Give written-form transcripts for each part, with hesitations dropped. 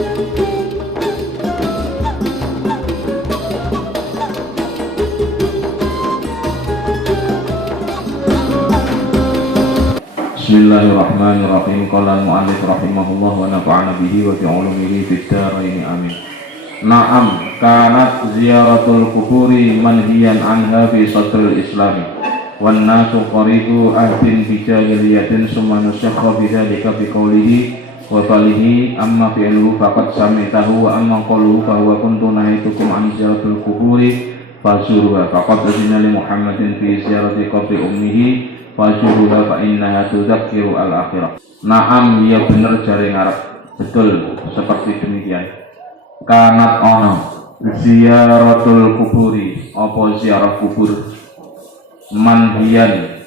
Bismillahirrahmanirrahim. Qala al-mu'allif rahimahullah wa nafa'ana bihi wa bi'ulumihi fid dharain amin. Na'am, kanat ziyaratul kuburi manhiyan anha fi sadril islami wan nasu qaribu ahdin bi jahiliyatin summa nusyakha bidzalika bi qawlihi wa balihi amma fi'luhu faqad samitahu wa amma qawluhu fa huwa kuntu nahaitukum an ziyaratul kuburi fazuruha faqad azina li Muhammadin fi ziyarati qabri ummihi fazuruha fa innaha tudzakkiru al-akhirah. Naam, ya bener jare ngarep, betul seperti demikian. Kanat ono ziyaratul kuburi, apa ziarah kubur, manhiyan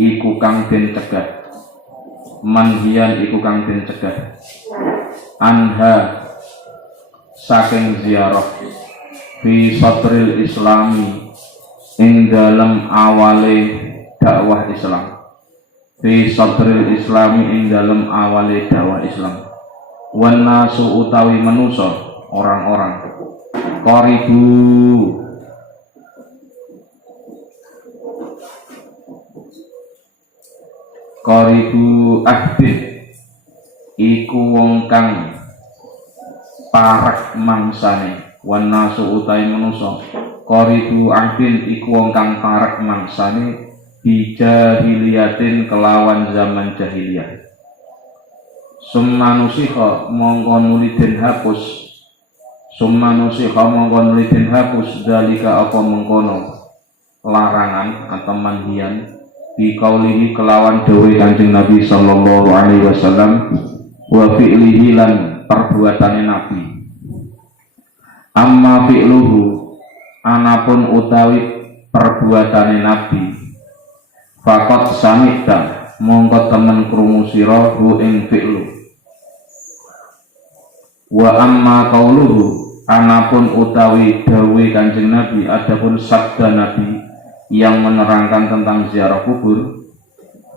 iku kang den cegah, manhiyan iku kang den cegah, anha saking ziarah, fi sadril islami ing dalem awale dakwah Islam, fi sadril islami ing dalem awale dakwah Islam, wan nasu utawi manusa orang-orang qaribu ahdin iku wong kang parek mangsane, wan nasu utawi manusa qaribu ahdin iku wong kang parek mangsane bijahiliyatin kelawan zaman jahiliyah. Summa nusikha mongko nuli den hapus, summa nusikha mongko nuli den hapus dalika apa mengkono larangan atau manhiyan bi qaulihi kelawan dawuh Kanjeng Nabi sallallahu alaihi wasallam wa fi'lihi lan perbuatane Nabi. Amma fi'luhu anapun utawi perbuatane Nabi, faqad samita mongko temen krungu sira hu ing fi'lu. Wa amma qauluhu anapun utawi dawuh Kanjeng Nabi, adapun sabda Nabi yang menerangkan tentang ziarah kubur,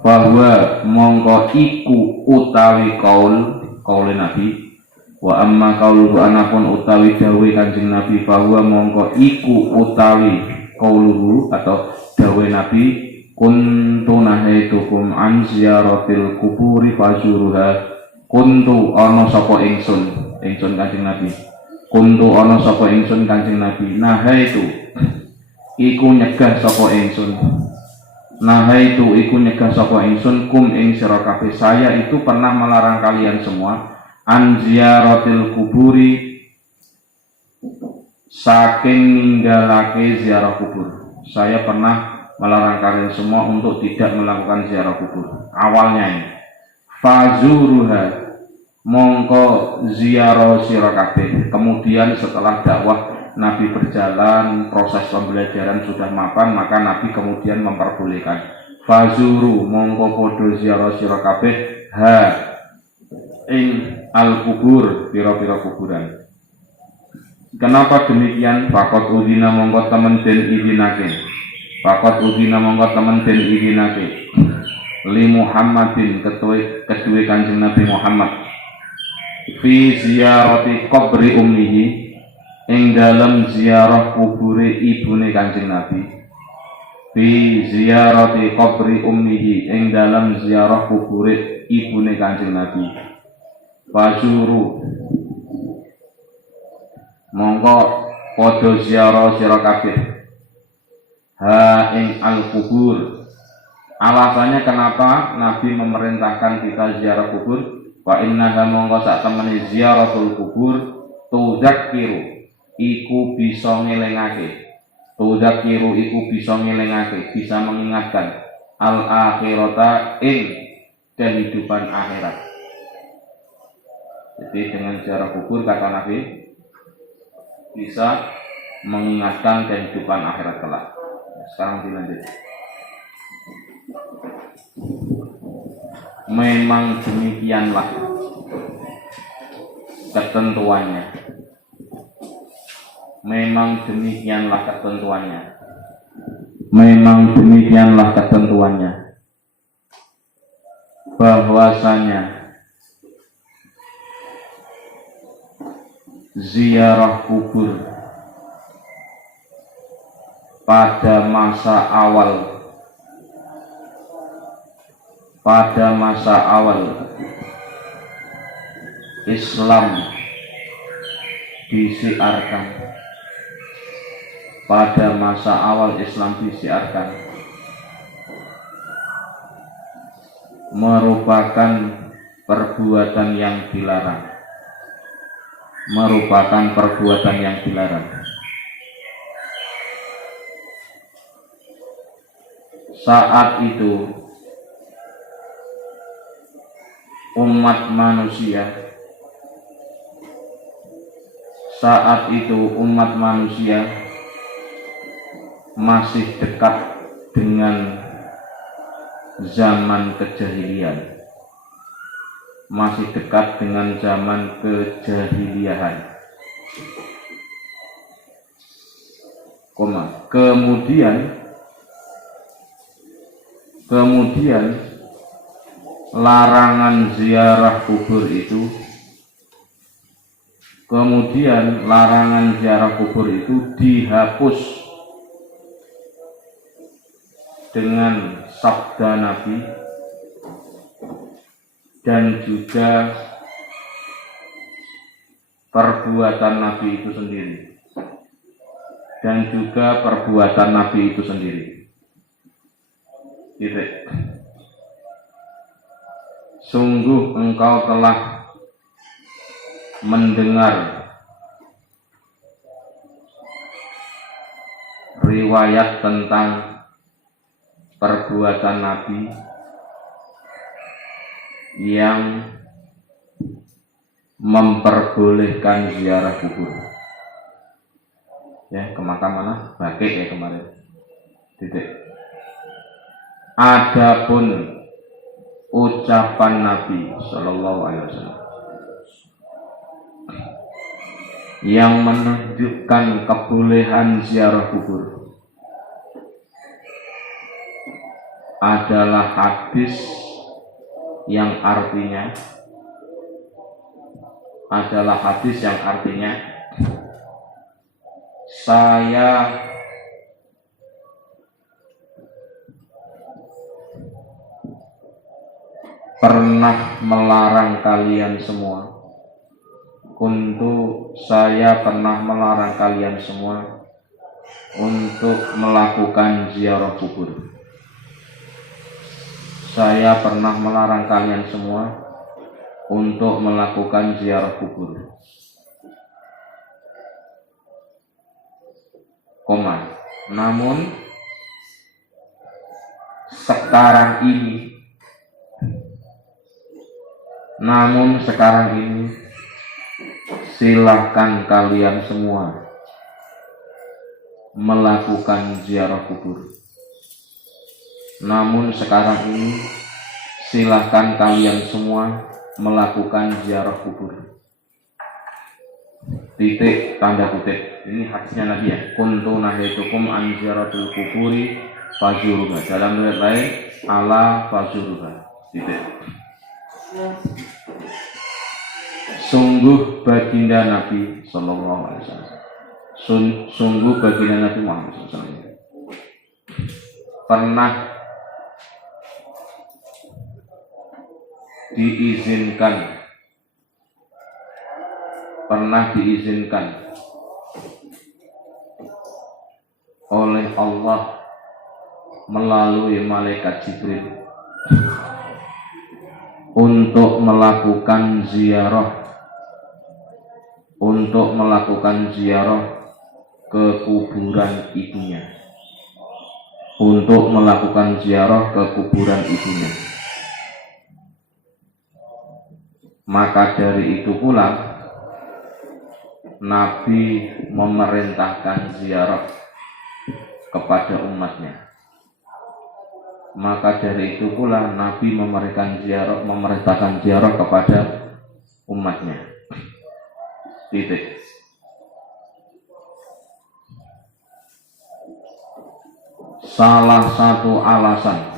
bahwa mongko iku utawi qaul Nabi. Wa amma qauluhu anapun utawi dawuh Kanjeng Nabi, bahwa mongko iku utawi qauluhu atau dawuh Nabi, kuntu nahaitukum an ziyaratil kuburi fazuruha. Kuntu ana sapa ingsun Kanjeng Nabi, kuntu ana sapa ingsun Kanjeng Nabi, nahaitu iku nyegah sapa ingsun, nahaitu iku nyegah sapa ingsun kum ing sira kabeh, saya itu pernah melarang kalian semua an ziyaratil kuburi saking ninggalake ziarah kubur. Saya pernah melarang kalian semua untuk tidak melakukan ziarah kubur. Awalnya ini fazuruha mongko ziarah sira kabeh. Kemudian setelah dakwah Nabi berjalan, proses pembelajaran sudah mapan, maka Nabi kemudian memperbolehkan fazuru mongko podo ziarah sira kabeh ha ing al kubur, pira-pira kuburan. Kenapa demikian? Faqad udina mongko temen den izinake, faqad udina mongko temen den izinake li Muhammadin kedue Kanjeng Nabi Muhammad fi ziyarati qabri ummihi ing dalam ziarah kubure ibune Kanjeng Nabi, fi ziyarati qabri ummihi ing dalam ziarah kubure ibune Kanjeng Nabi. Fazuru mongko padha ziarah sira kabeh ha ing al kubur. Alasannya kenapa Nabi memerintahkan kita ziarah kubur? Wa innaha mongko sak temene ziaratul kubur tudzakiru iku bisa ngelingake, tudzakiru iku bisa ngelingake, bisa mengingatkan al akhirata ing kehidupan akhirat. Jadi dengan ziarah kubur kata Nabi bisa mengingatkan kehidupan akhirat kelak. Sekarang dilanjut. Memang demikianlah ketentuannya. Memang demikianlah ketentuannya. Memang demikianlah ketentuannya. Bahwasanya ziarah kubur pada masa awal Islam disiarkan, pada masa awal Islam disiarkan, merupakan perbuatan yang dilarang, Saat itu umat manusia masih dekat dengan zaman kejahilian, kemudian larangan ziarah kubur itu dihapus dengan sabda Nabi dan juga perbuatan Nabi itu sendiri. Sungguh engkau telah mendengar riwayat tentang perbuatan Nabi yang memperbolehkan ziarah kubur. Ya, ke makam mana? Baqi ya kemarin. Adapun ucapan Nabi Shallallahu Alaihi Wasallam yang menunjukkan kebolehan ziarah kubur adalah hadis yang artinya saya pernah melarang kalian semua untuk melakukan ziarah kubur. Saya pernah melarang kalian semua untuk melakukan ziarah kubur. Namun sekarang ini silahkan kalian semua melakukan ziarah kubur. Titik tanda kutip. Ini hadisnya Nabi ya. Kuntu nahaitukum an ziyaratul kuburi fazuruha. Dalam riwayat lain ala fazuruha. Titik. Sungguh baginda Nabi Sallallahu Alaihi Wasallam. Sungguh baginda Nabi Muhammad SAW pernah diizinkan oleh Allah melalui malaikat Jibril untuk melakukan ziarah ke kuburan ibunya. Maka dari itu pula Nabi memerintahkan ziarah kepada umatnya. Titik. Salah satu alasan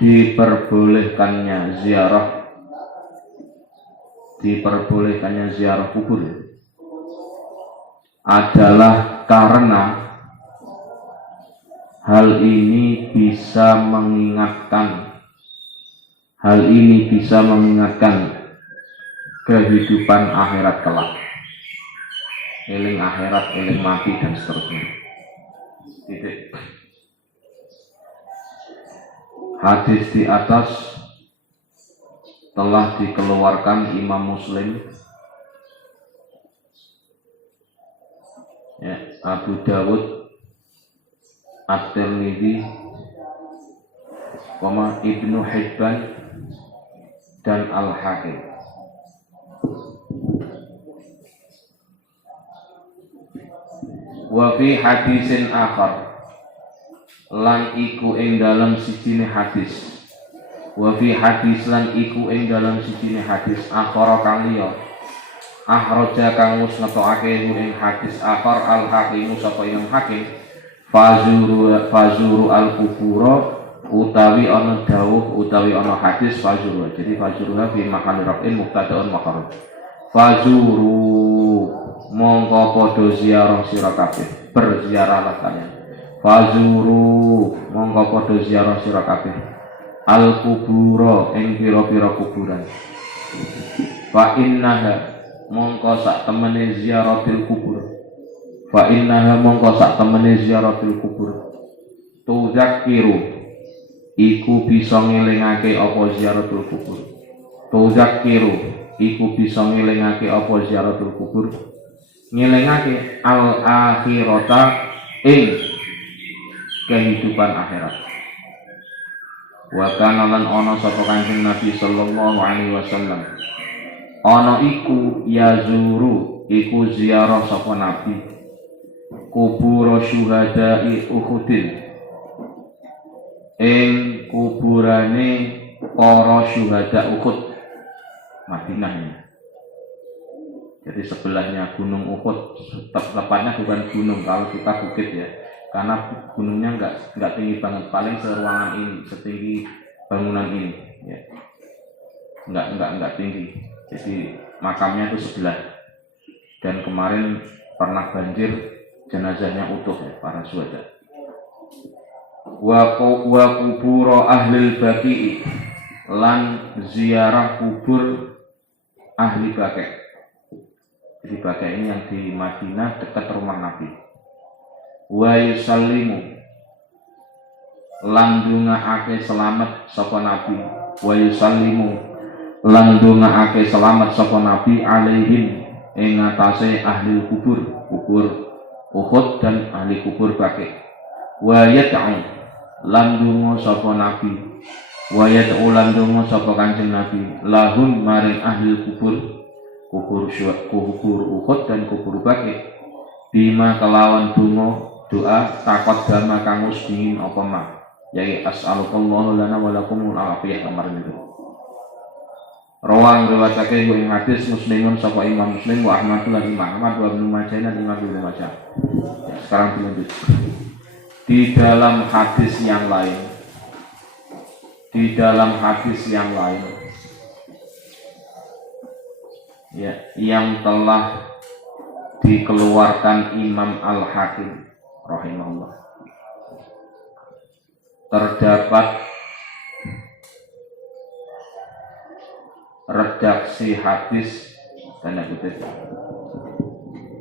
diperbolehkannya ziarah kubur adalah karena hal ini bisa mengingatkan kehidupan akhirat kelak, eling akhirat, eling mati dan seterusnya. Titik. Hadis di atas telah dikeluarkan Imam Muslim, ya, Abu Dawud, At-Tirmidzi, Ibnu Hibban dan Al-Hakim. Wa fi hadisin akhar, lan iku ing dalam sijine hadis. Wa fi hadis lan iku ing dalam sijine hadis akhara kang liya. Akhraja kang wis ngetokake ing hadis akhar Al-Hakim sapa Imam Hakim. Fazuru al-kubura utawi ana dawuh utawi ana hadis fazuru. Jadi fazuruha fi mahalli raf'in mubtada'un maqarrun. Fazuru mongko padha ziarah sira kabeh, berziarahlah kalian. Fazuru mongko padha ziarah sira kabeh al-kubura ing pira-pira kuburan. Fa innaha mongko sak temene ziaratil kubur. Fa innaha mongko sak temene ziaratil kubur. Tuzakiru iku bisa ngelingake apa ziaratul kubur. Tuzakiru iku bisa ngelingake apa ziaratul kubur. Ngelingake al-akhirata ing kehidupan akhirat. Wa kana lan ana sapa Kanjeng Nabi sallallahu alaihi wasallam. Ana iku yazuru iku ziarah sapa Nabi kubur syuhada'i Uhudin ing kuburane para syuhada Uhud Madinah ini. Jadi sebelahnya Gunung Uhud, tepatnya bukan gunung, kalau kita bukit ya, karena gunungnya enggak tinggi banget, paling seruangan ini, setinggi bangunan ini, ya. Enggak tinggi. Jadi makamnya itu sebelah. Dan kemarin pernah banjir, jenazahnya utuh ya, para syuhada. Wa kuburo ahlil baqi'i, lan ziarah kubur ahli Baqi'. Jadi Baqi' ini yang di Madinah dekat rumah Nabi. Wa yusallimu, lan ndongaake selamat sapa Nabi. Wa yusallimu, lan ndongaake selamat sapa Nabi alaihim ing atase ahli kubur Uhud dan ahli kubur Baqi'. Wa yad'u, lan ndonga sapa Nabi. Wa yad'u, lan ndonga sapa Kanjeng Nabi lahum maring ahli kubur Uhud dan kubur Baqi'. Bima kelawan doa takot dama kang wis dingin apa mah, yai as'alukallahu lana wa lakumul afiyah kemarin itu. Rawang riwayatake ing hadis Muslimun sapa Imam Muslim wa Ahmad lan Imam Ahmad wa Ibnu Majah dan Imam Ibnu Majah. Ya, sekarang dilanjut. Di dalam hadis yang lain ya, yang telah dikeluarkan Imam Al-Hakim rahimahullah, terdapat redaksi hadis tanda kutip,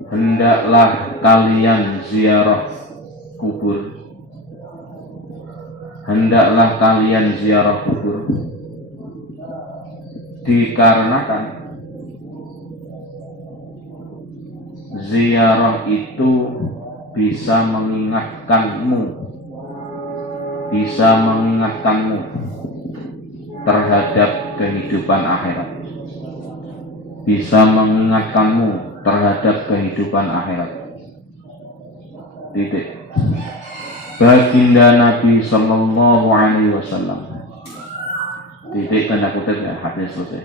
hendaklah kalian ziarah kubur, hendaklah kalian ziarah kubur, dikarenakan ziarah itu bisa mengingatkanmu terhadap kehidupan akhirat, bisa mengingatkanmu terhadap kehidupan akhirat. Titik. Baginda Nabi sallallahu alaihi wasallam. Titik tanda kutip ya, hadis selesai.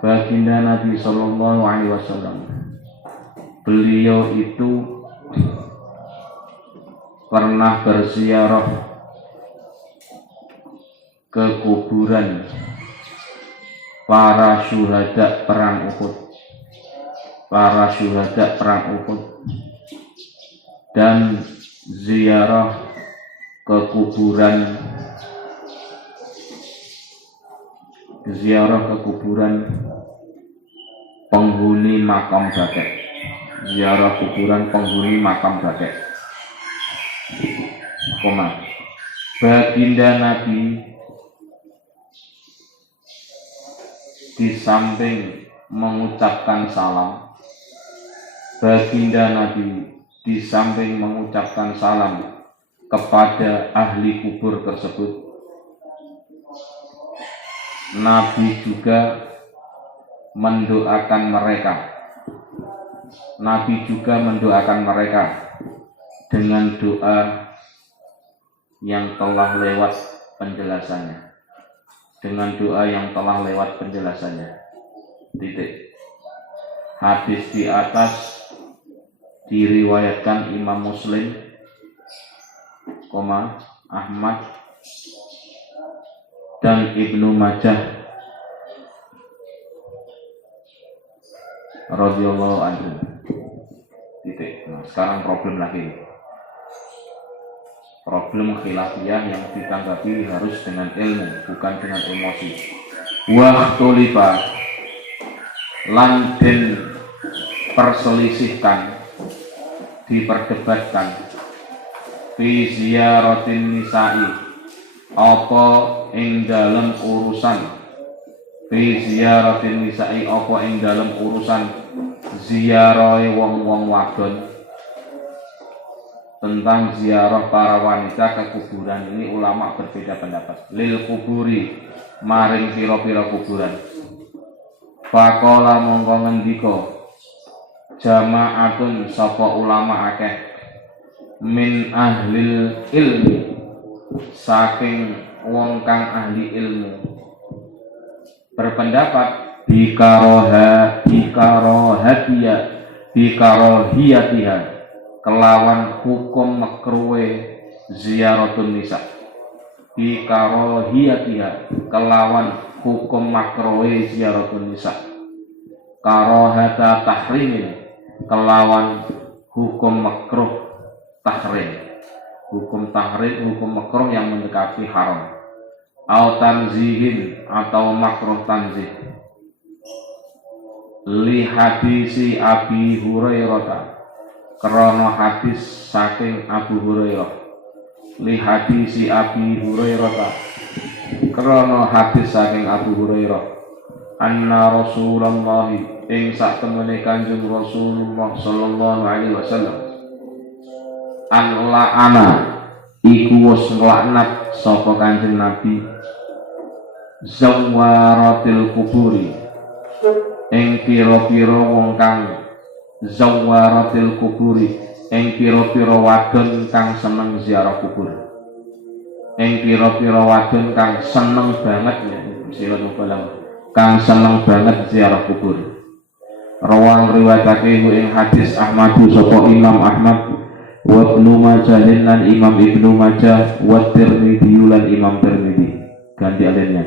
Baginda Nabi sallallahu alaihi wasallam, beliau itu pernah berziarah ke kuburan para syuhada perang Uhud, dan ziarah ke kuburan penghuni makam Batek, ziarah kuburan penghuni makam Batek. Baginda Nabi di samping mengucapkan salam, kepada ahli kubur tersebut, Nabi juga mendoakan mereka dengan doa yang telah lewat penjelasannya. Hadis di atas diriwayatkan Imam Muslim, Ahmad dan Ibnu Majah radhiyallahu anhu. Nah, sekarang problem khilafiyah yang ditanggapi harus dengan ilmu, bukan dengan emosi. Waktulifa lan den perselisihkan, diperdebatkan, fi ziyaratin nisa'i, apa ing dalem urusan ziarahe wong-wong wadon, tentang ziarah para wanita ke kuburan. Ini ulama berbeda pendapat. Lil kuburi, maring pira-pira kuburan. Faqala mongko ngendika jama'atun sapa ulama akeh, min ahlil ilmi, saking wong kang ahli ilmu, berpendapat bikarohiyatiha, kelawan hukum makruhe ziyaratun nisa, karohata tahrimin, kelawan hukum makruh tahrim, hukum makruh yang mendekati haram, au tanzihin, atau makruh tanzih, li hadisi Abi Hurairah, krana hadis saking Abu Hurairah, krana hadis saking Abu Hurairah, anna Rasulullah, ing saktemene Kanjeng Rasulullah sallallahu alaihi wasallam, ana iku wis nglaknat sapa Kanjeng Nabi zawaratil kuburi, ing pira-pira wong kang zawaratil kuburi, ing pira-pira wadon kang seneng ziarah kubur, kang seneng banget ziarah kubur. Rawang riwayatake ing hadis Ahmadu sapa Imam Ahmad, wa Ibnu Majah lan Imam Ibnu Majah, wa Tirmidzi lan Imam Tirmidzi. Ganti alinnya.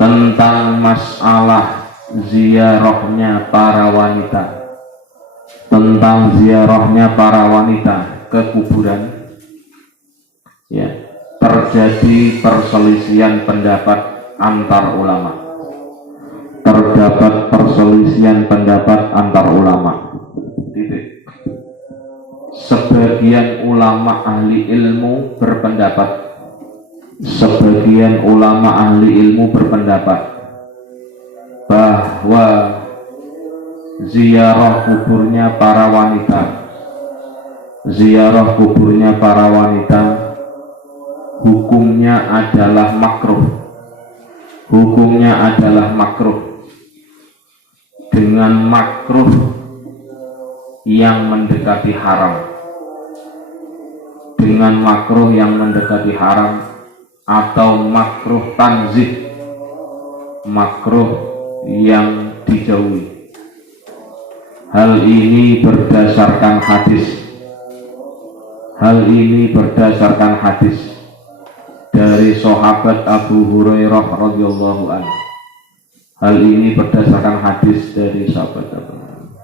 Tentang masalah ziarahnya para wanita, ke kuburan, ya, terjadi perselisihan pendapat antar ulama. Sebagian ulama ahli ilmu berpendapat bahwa ziarah kuburnya para wanita hukumnya adalah makruh, dengan makruh yang mendekati haram, atau makruh tanzih, makruh yang dijauhi. Hal ini berdasarkan Hal ini berdasarkan hadis dari sahabat Abu Hurairah radhiyallahu anhu. Hal ini berdasarkan hadis dari sahabat Abu Hurairah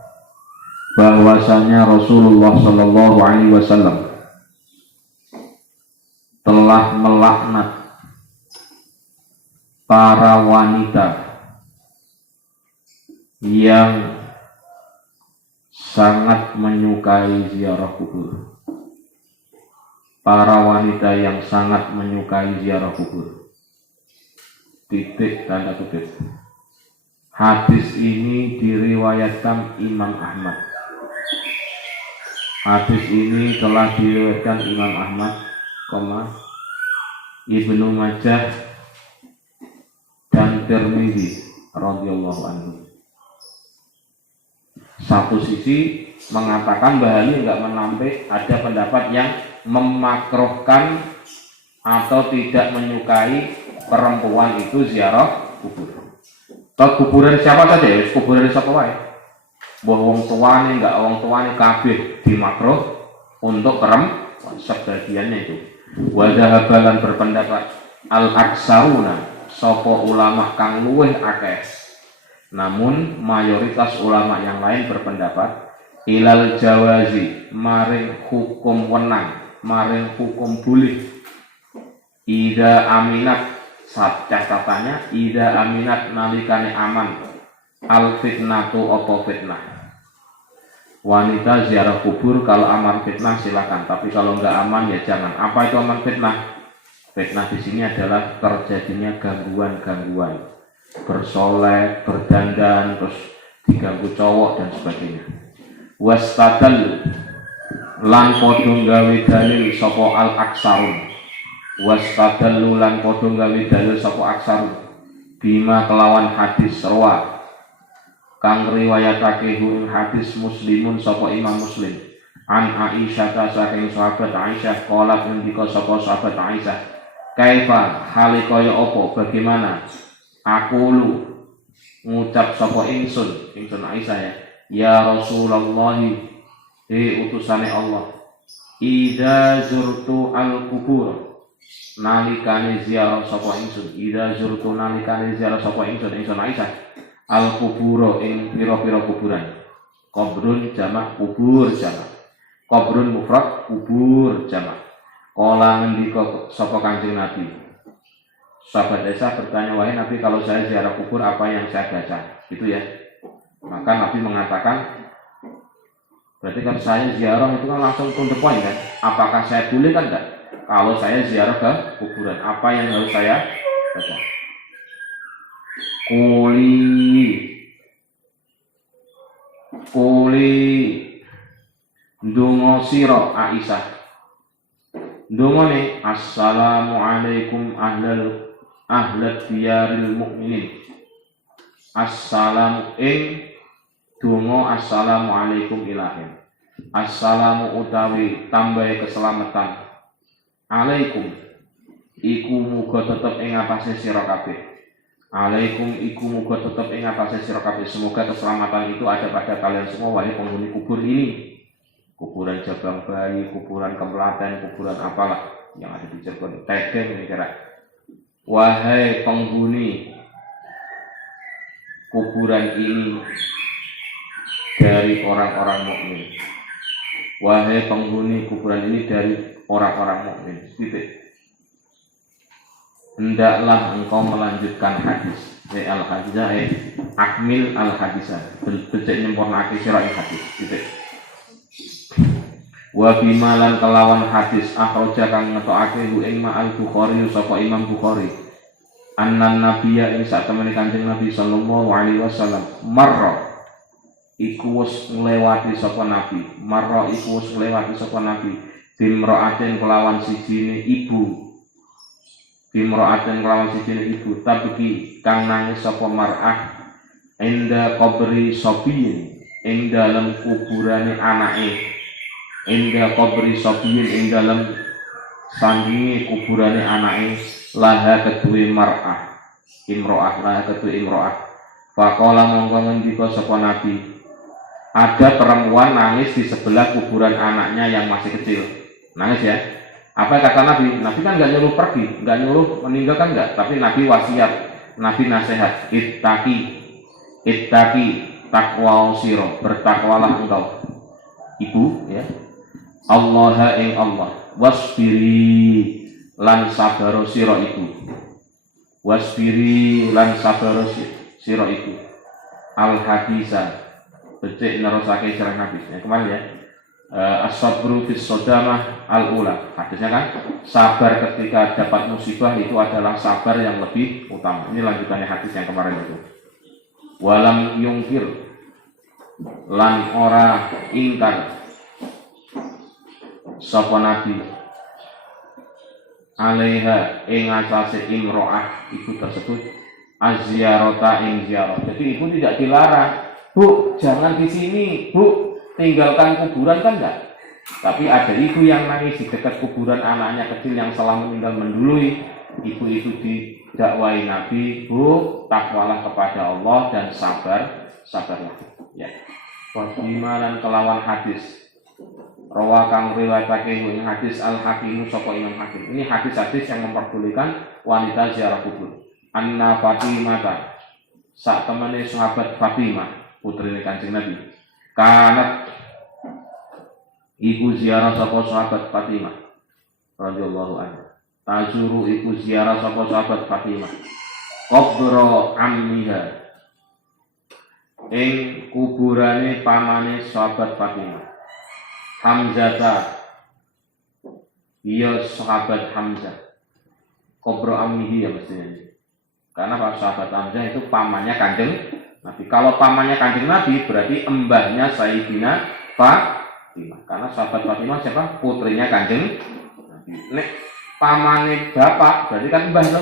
bahwasanya Rasulullah Shallallahu Alaihi Wasallam telah melaknat para wanita yang sangat menyukai ziarah kubur. Para wanita yang sangat menyukai ziarah kubur. Titik tanda kutip. Hadis ini diriwayatkan Imam Ahmad. Hadis ini telah diriwayatkan Imam Ahmad, Ibnu Majah dan Tirmidzi radhiyallahu anhu. Satu sisi mengatakan bahwa ini enggak menampik ada pendapat yang memakruhkan atau tidak menyukai perempuan itu ziarah kubur. Ke kuburan siapa saja ya, kuburan siapa wae. Mbah wong tuane enggak wong tuane kabeh dimakruh untuk perempuan sebagiannya itu. Wa dhahabalan berpendapat al-aksaruna sapa ulama kang luweh akeh. Namun mayoritas ulama yang lain berpendapat ilal jawazi maring hukum wenang, maring hukum boleh. Ida aminat catatannya ida aminat nalikane aman al fitnatu opo fitnah. Wanita ziarah kubur kalau aman fitnah silakan, tapi kalau nggak aman ya jangan. Apa itu aman fitnah? Fitnah di sini adalah terjadinya gangguan-gangguan, bersolek, berdandan, terus diganggu cowok dan sebagainya. Wastadal lan padha gawe dalil sapa al aksarun. Wastadallu lan padha gawe dalil sapa aksarun bima kelawan hadis rawa kang riwayatake ing hadis Muslimun sapa Imam Muslim an Aisyah saking sahabat Aisyah qalat ngendika sapa sahabat Aisyah kaifa hale kaya apa bagaimana aku lu ngucap sapa ingsun Aisyah ya Rasulullah utusane Allah idza zurtu al kubur nalikane ziarah sapa ingsun ida zurtu nalikane ziarah sapa ingsun Aisyah al kuburo ing pira-pira kuburan. Kuburun jamak kubur jamak. Kuburun mufrad kubur jamak. Kala ngendika sapa Kanjeng Nabi. Sahabat Aisyah bertanya, wahai Nabi, kalau saya ziarah kubur apa yang saya baca? Gitu ya. Maka Nabi mengatakan, berarti kalau saya ziarah itu kan langsung to the point kan? Apakah saya boleh kan enggak? Kalau saya ziarah ke kuburan, apa yang harus saya baca? Kuli ndonga sira Aisyah. Ndongane assalamualaikum ahlat diyaril mukminin. Assalamu ing donga assalamualaikum ilahim. Assalamu utawi tambahe keselamatan. Alaikum iku muga tetep ing atase sira kabeh. Alaikum iku muga tetep ing atase sira kabeh. Semoga keselamatan itu ada pada kalian semua wahai penghuni kubur ini. Kuburan Jabang Bayi, kuburan Kemelaten, kuburan apalah yang ada di Cirebon, Tedeng ini kira. Wahai penghuni kuburan ini dari orang-orang mukmin. Wahai penghuni kuburan ini dari orang-orang mukmin. Titik. Hendaklah engkau melanjutkan hadis al-hadisah akmil al-hadisah becek nyempurnake sira ing hadis titik wa bimalan kelawan hadis akhraja kang ngetokake ing ma'al Bukhari sapa Imam Bukhari annan nabiyya ing sak temene Kanjeng Nabi sallallahu alaihi wasallam marra iku wis nglewati sapa nabi bimra'atin kelawan sijine ibu bimra'atin kelawan sijine ibu tabki kang nangis sapa mar'ah enda qabri sobiyin ing dalem kuburane anake enda qabri sobiyin ing dalem sandinge kuburane anake laha kedue mar'ah imro'ah faqala monggo ngendika sapa nabi ada perempuan nangis di sebelah kuburan anaknya yang masih kecil Nangis ya. Apa kata Nabi? Nabi kan nggak nyuruh pergi, nggak nyuruh meninggalkan nggak, tapi Nabi wasiat, Nabi nasihat, ittaqi takwa siro, bertakwalah engkau, ibu ya. Allah ing Allah, wasbiri lan sabaro siro ibu, wasbiri lan sabaro siro ibu, al hadisa, becik nerosake sirah Nabi. Ya, kemarin ya. As-sabru fis sodamah al-ula. Hadisnya kan sabar ketika dapat musibah itu adalah sabar yang lebih utama. Ini lanjutannya hadis yang kemarin itu. Walam yungkir lan ora ingkar sapa nabi alaiha ing atase imro'ah ibu tersebut azyarota ing ziarah. Jadi ibu tidak dilarang, Bu, jangan di sini, Bu, tinggalkan kuburan, kan enggak. Tapi ada ibu yang nangis di dekat kuburan anaknya kecil yang telah meninggal mendului. Ibu itu didakwai Nabi, Bu, takwalah kepada Allah dan sabarlah. Ya. Bagaimana kelawan hadis. Rawa kang riwayatake ing hadis Al-Hakim sapa Imam Hakim. Ini hadis-hadis yang memperbolehkan wanita ziarah kubur. Anna Fatimah, sak temene sahabat Fatimah, putrine Kanjeng Nabi. Kanat iku ziarah sapa sahabat Fatimah radhiyallahu anha. Tazuru iku ziarah sapa sahabat Fatimah. Qabra ammiha. Ing kuburane pamane sahabat Fatimah. Hamzah, iya sahabat Hamzah. Qabra ammihi ya mestinya. Karena Pak sahabat Hamzah itu pamannya Kanjeng Nabi. Kalau pamannya Kanjeng Nabi berarti embahnya Sayyidina Fatimah. Karena sahabat Fatimah siapa? Putrinya Kanjeng Nabi. Nek pamane bapak berarti kan mbah to.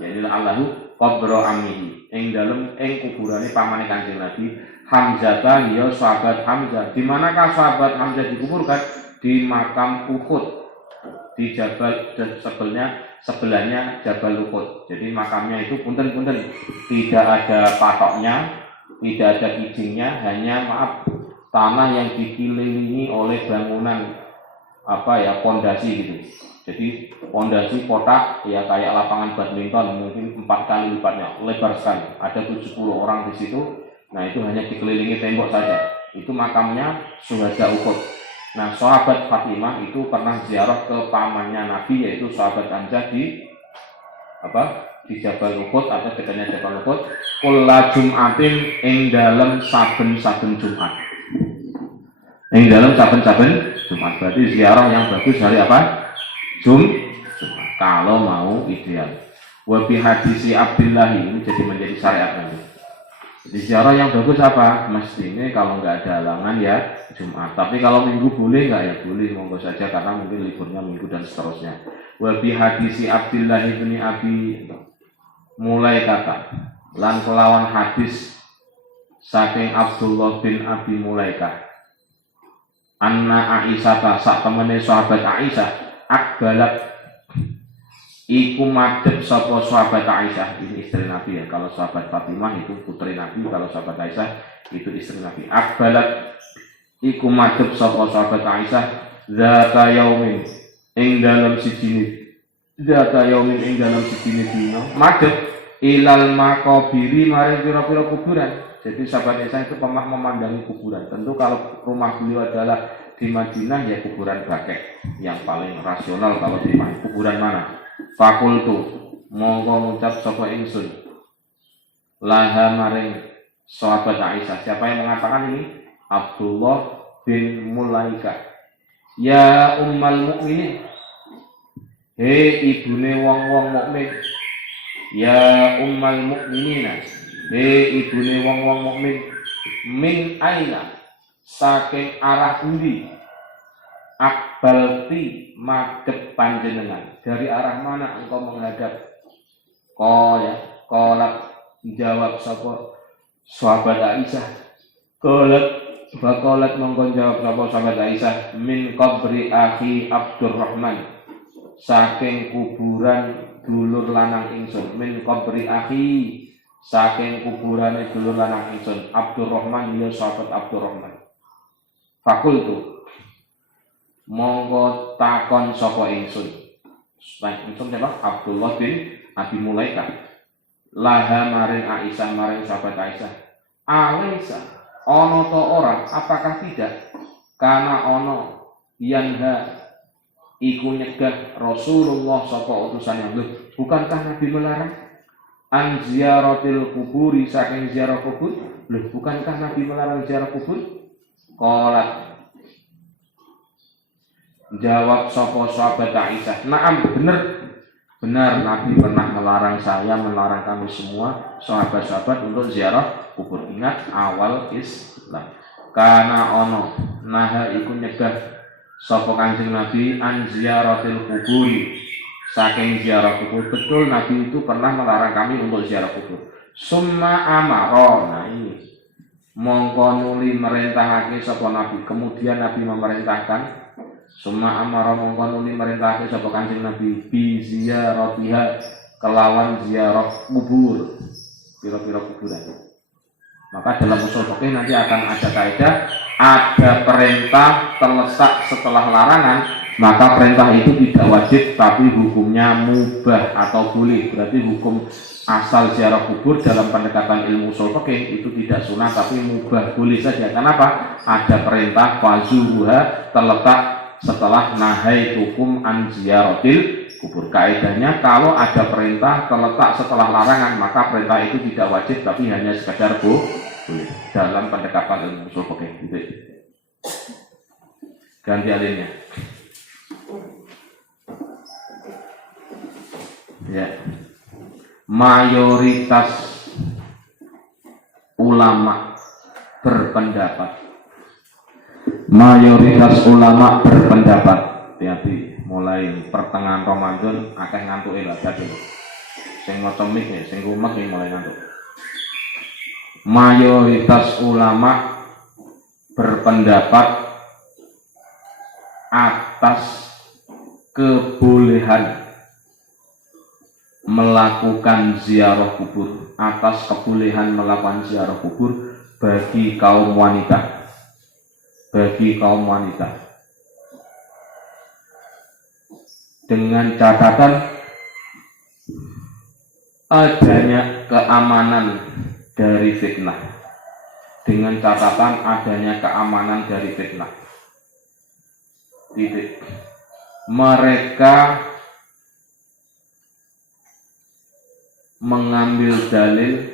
Ya inilah Allahu qabra ammihi. Ing dalem ing kuburane pamane Kanjeng Nabi Hamzah ya sahabat Hamzah. Di manakah sahabat Hamzah dikuburkan? Di makam Uhud. Di Jabal sebelahnya Jabal Uhud. Jadi makamnya itu punten-punten, tidak ada patoknya, tidak ada izinnya, hanya tanah yang dikelilingi oleh bangunan pondasi gitu. Jadi pondasi kotak ya kayak lapangan badminton, mungkin 4 kali lipatnya, lebar sekali. Ada 70 orang di situ. Nah itu hanya dikelilingi tembok saja. Itu makamnya Syuhada Uhud. Nah sahabat Fatimah itu pernah ziarah ke pamannya Nabi yaitu sahabat Hamzah di Jabal Uhud atau dekatnya Jabal Uhud. Kulla Jum'atin ing dalem saben-saben Jumat. Ing dalem saben-saben Jumat. Berarti ziarah yang bagus hari apa? Jumat. Kalau mau ideal. Wa bi hadisi Abdullah ini jadi menjadi syariat nanti. Di ziarah yang bagus apa? Mestinya kalau nggak ada halangan ya Jumat. Tapi kalau Minggu boleh nggak ya boleh, monggo saja karena mungkin liburnya Minggu dan seterusnya. Wa bi hadisi Abdullah bin Abi mulai kata lan kelawan hadis saking Abdullah bin Abi Mulaikah. Anna Aisyah sak temene sahabat Aisyah akbalat iku madhep sapa sahabat Aisyah, ini istri Nabi ya. Kalau sahabat Fatimah itu putri Nabi, kalau sahabat Aisyah itu istri Nabi. Akbalat iku madhep sapa sahabat Aisyah zata yaumin ing dalem siji dina madhep ilal maqabiri maring pira-pira kuburan. Jadi sahabat Aisyah itu pernah memandangi kuburan. Tentu kalau rumah beliau adalah di Madinah ya kuburan Bakek yang paling rasional. Kalau di kuburan mana? Fakultu monggo ngucap sapa ingsun laha maring sahabat Aisyah. Siapa yang mengatakan ini? Abdullah bin Mulaikah. Ya ummal mukminin, he ibune wong-wong mukmin. Ya ummal mukminina, he ibune wong-wong mukmin. Min aina, saking arah pundi? Akbalti madhep panjenengan, dari arah mana engkau menghadap? Qolat jawab sapa sahabat Aisyah. Qolat mongko jawab sapa sahabat Aisyah, min qabri akhi Abdurrahman, saking kuburan dulur lanang ingsun. Min qabri akhi, saking kuburane dulur lanang ingsun Abdurrahman, ya sahabat Abdurrahman. Fakultu mongko takon sapa ingsun. Ingsun siapa? Abdullah bin Abi Mulaikah. Laha maring Aisyah maring sahabat Aisyah. Alaisa ono to ora? Apakah tidak? Karena ono yanha iku nyegah Rasulullah sapa utusan yang bukankah Nabi melarang an ziyaratil kuburi saking ziarah kubur? Loh, bukankah Nabi melarang ziarah kubur? Qala jawab sapa sahabat Aisyah, "Na'am, benar Nabi pernah melarang saya, melarang kami semua sahabat-sahabat untuk ziarah kubur." Ingat awal Islam. Karena ono naha iku nyegah sapa Kanjeng Nabi an ziyaratil kuburi saking ziarah kubur. Betul Nabi itu pernah melarang kami untuk ziarah kubur. Summa amaro, nah ini mongko nuli merintahake sapa Nabi. Kemudian Nabi memerintahkan summa amaro mongko nuli merintahake sapa Kanjeng Nabi bi ziyaratiha kelawan ziarah kubur. Pira-pira kuburan. Maka dalam usul fikih nanti akan ada kaidah, ada perintah terletak setelah larangan, maka perintah itu tidak wajib tapi hukumnya mubah atau boleh. Berarti hukum asal ziarah kubur dalam pendekatan ilmu usul fikih itu tidak sunnah tapi mubah, boleh saja. Kenapa? Ada perintah fazuruha terletak setelah nahai hukum an ziyaratil kubur. Kaidahnya kalau ada perintah terletak setelah larangan, maka perintah itu tidak wajib tapi hanya sekadar boleh dalam pendekatan ilmu usul fikih. Gitu. Ganti alinnya. Ya. Mayoritas ulama berpendapat. Hati-hati, mulai pertengahan Ramadan akeh ngantuke lah dadi. Sing maca mik ya, sing rumek iki mulai ngantuk. Mayoritas ulama berpendapat atas kebolehan melakukan ziarah kubur, atas kebolehan melakukan ziarah kubur bagi kaum wanita. Dengan catatan adanya keamanan dari fitnah. Titik. Mereka mengambil dalil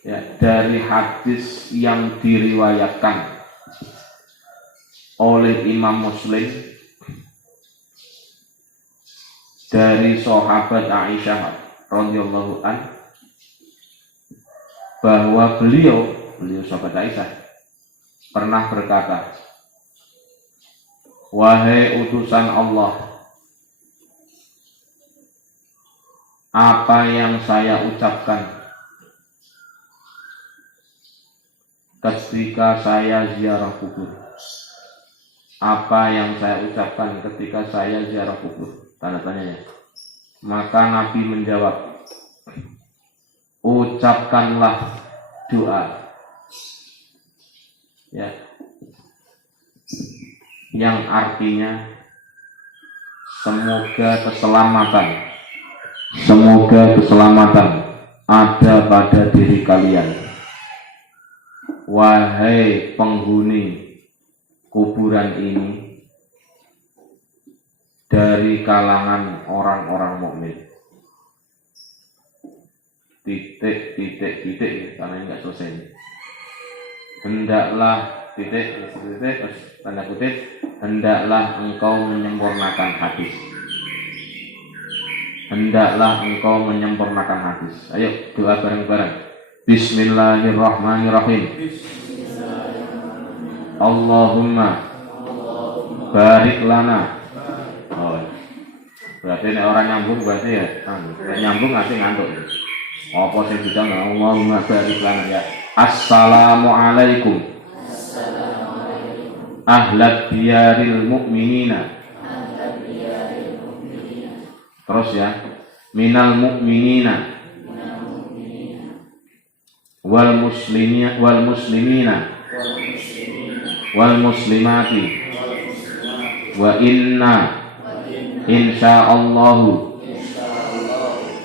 ya, dari hadis yang diriwayatkan oleh Imam Muslim dari sahabat Aisyah radhiyallahu an, bahwa beliau sahabat Aisyah pernah berkata, "Wahai utusan Allah, apa yang saya ucapkan ketika saya ziarah kubur? Apa yang saya ucapkan ketika saya ziarah kubur?" Tanda tanyanya. Maka Nabi menjawab, "Ucapkanlah doa." Ya. Yang artinya semoga keselamatan ada pada diri kalian, wahai penghuni kuburan ini, dari kalangan orang-orang mukmin. Titik karena enggak selesai. Hendaklah tanda kutip, hendaklah engkau menyempurnakan hadis. Ayo doa bareng-bareng. Bismillahirrahmanirrahim. Allahumma barik lana. Oh, berarti ini orang nyambung berarti ya. Nyambung nanti ngantuk. Apa sih bidang Allahumma barik lana ya. Assalamualaikum. Ahlat diyaril mu'minina. Terus ya. Minal mu'minina. wal muslimina wal muslimati wa inna insyaallahu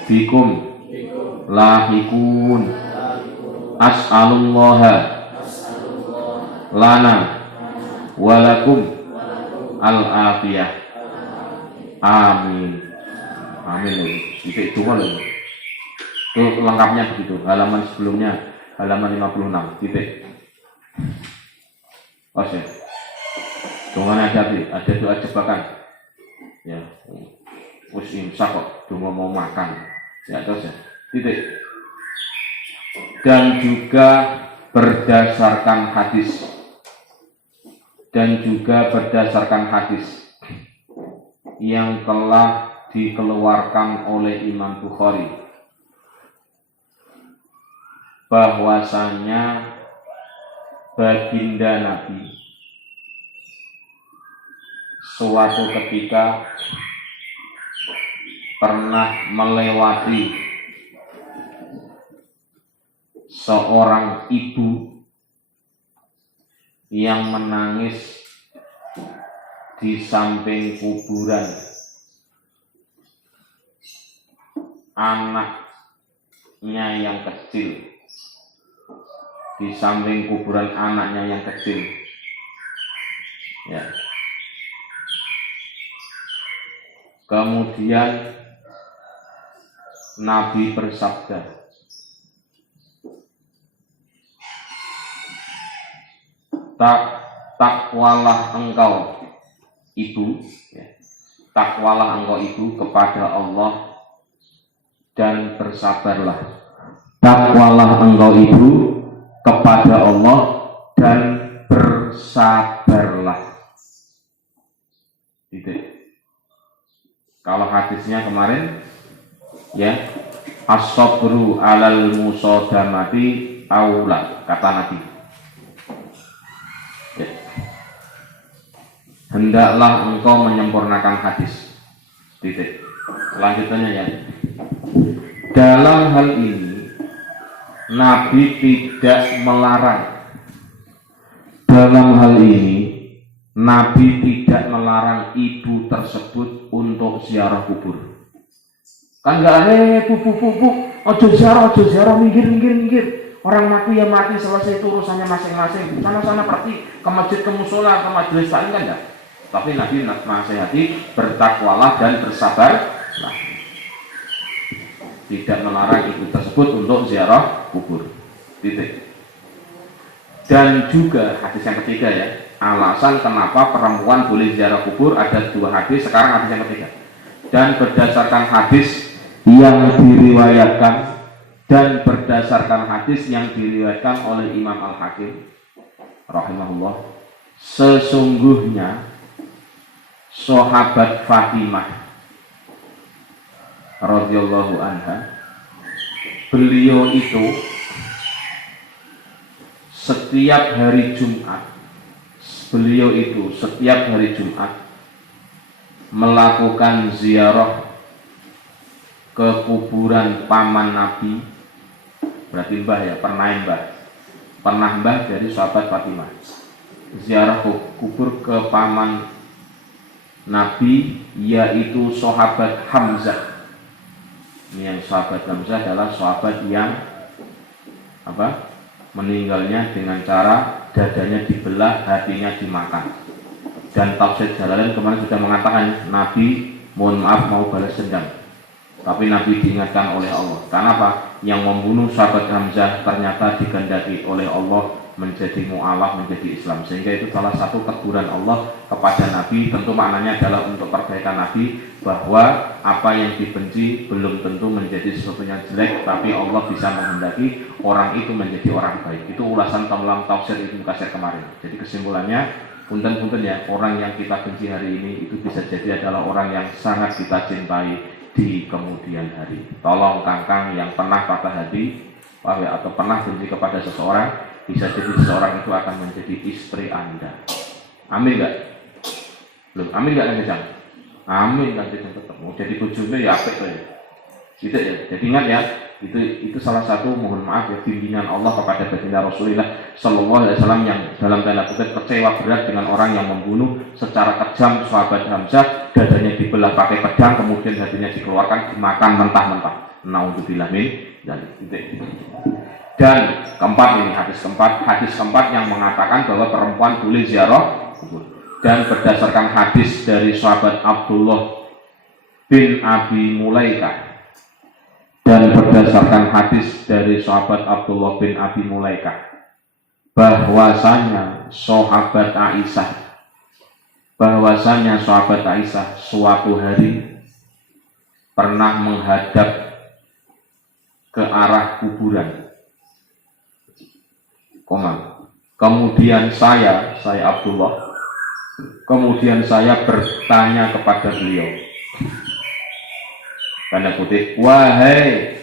bikum lahikun as'alullaha lana walakum al-afiyah. Amin. Amin. Titik dua loh. Itu lengkapnya begitu. Halaman sebelumnya halaman 56. Titik. Oke. Dongan ada doa jebakan. Ya. Wis imsak kok, donga mau makan. Ya terus ya. Titik. Dan juga berdasarkan hadis yang telah dikeluarkan oleh Imam Bukhari bahwasanya baginda Nabi suatu ketika pernah melewati seorang ibu yang menangis di samping kuburan anaknya yang kecil, di samping kuburan anaknya yang kecil. Ya. Kemudian Nabi bersabda, takwalah engkau ibu, ya. Takwalah engkau ibu kepada Allah dan bersabarlah. Takwalah engkau ibu kepada Allah dan bersabarlah. Titik. Kalau hadisnya kemarin, ya, as-sabru alal musodamati aula, kata Nabi. Ya. Hendaklah engkau menyempurnakan hadis. Titik. Lanjutannya ya. Dalam hal ini Nabi tidak melarang. Dalam hal ini Nabi tidak melarang ibu tersebut untuk ziarah kubur. Kan nggak ada pupu, ojo ziarah, minggir. Orang mati ya mati, selesai itu urusannya masing-masing. Sana pergi ke masjid, ke musola, ke majelis taklim kan enggak. Tapi Nabi nasihati bertakwalah dan bersabarlah. Tidak melarang ibu tersebut untuk ziarah kubur. Titik. Dan juga hadis yang ketiga ya, alasan kenapa perempuan boleh ziarah kubur ada dua hadis, sekarang hadis yang ketiga. Dan berdasarkan hadis yang diriwayatkan oleh Imam Al-Hakim rahimahullah, sesungguhnya sahabat Fatimah radhiyallahu anha, beliau itu setiap hari Jumat melakukan ziarah ke kuburan paman Nabi, berarti mbah ya, pernah mbah dari sahabat Fatimah, ziarah ke kubur ke paman Nabi, yaitu sahabat Hamzah. Ini yang sahabat Hamzah adalah sahabat yang meninggalnya dengan cara dadanya dibelah, hatinya dimakan. Dan tafsir Jalalain kemarin sudah mengatakan Nabi mohon maaf mau balas dendam, tapi Nabi diingatkan oleh Allah. Karena apa? Yang membunuh sahabat Hamzah ternyata dikehendaki oleh Allah menjadi mu'alaf, menjadi Islam. Sehingga itu salah satu teguran Allah kepada Nabi. Tentu maknanya adalah untuk perbaikan Nabi, bahwa apa yang dibenci belum tentu menjadi sesuatu yang jelek, tapi Allah bisa menghendaki orang itu menjadi orang baik. Itu ulasan dalam tafsir Ibnu Katsir kemarin. Jadi kesimpulannya, punten-punten ya, orang yang kita benci hari ini itu bisa jadi adalah orang yang sangat kita cintai di kemudian hari. Tolong kangkang yang pernah patah hati atau pernah benci kepada seseorang, bisa jadi seseorang itu akan menjadi istri Anda. Amin enggak? Belum, amin enggak Kang Jajang? Amin, nanti tetap mau jadi bojone ya apik to ya. Gitu ya. Jadi ingat ya, Itu salah satu, mohon maaf ya, bimbingan Allah kepada baginda Rasulullah Sallallahu Alaihi Wasallam yang dalam tanda kutip kecewa berat dengan orang yang membunuh secara kejam sahabat Hamzah, dadanya dibelah pakai pedang, kemudian hatinya dikeluarkan, dimakan mentah-mentah. Naudzubillah min dzalik. Dan keempat ini, hadis keempat yang mengatakan bahwa perempuan boleh ziarah kubur. Dan berdasarkan hadis dari sahabat Abdullah bin Abi Mulaikah, dan berdasarkan hadis dari sahabat Abdullah bin Abi Mulaikah, bahwasanya sahabat Aisyah suatu hari pernah menghadap ke arah kuburan. Kemudian saya Abdullah, kemudian saya bertanya kepada beliau, tanda kutip, wahai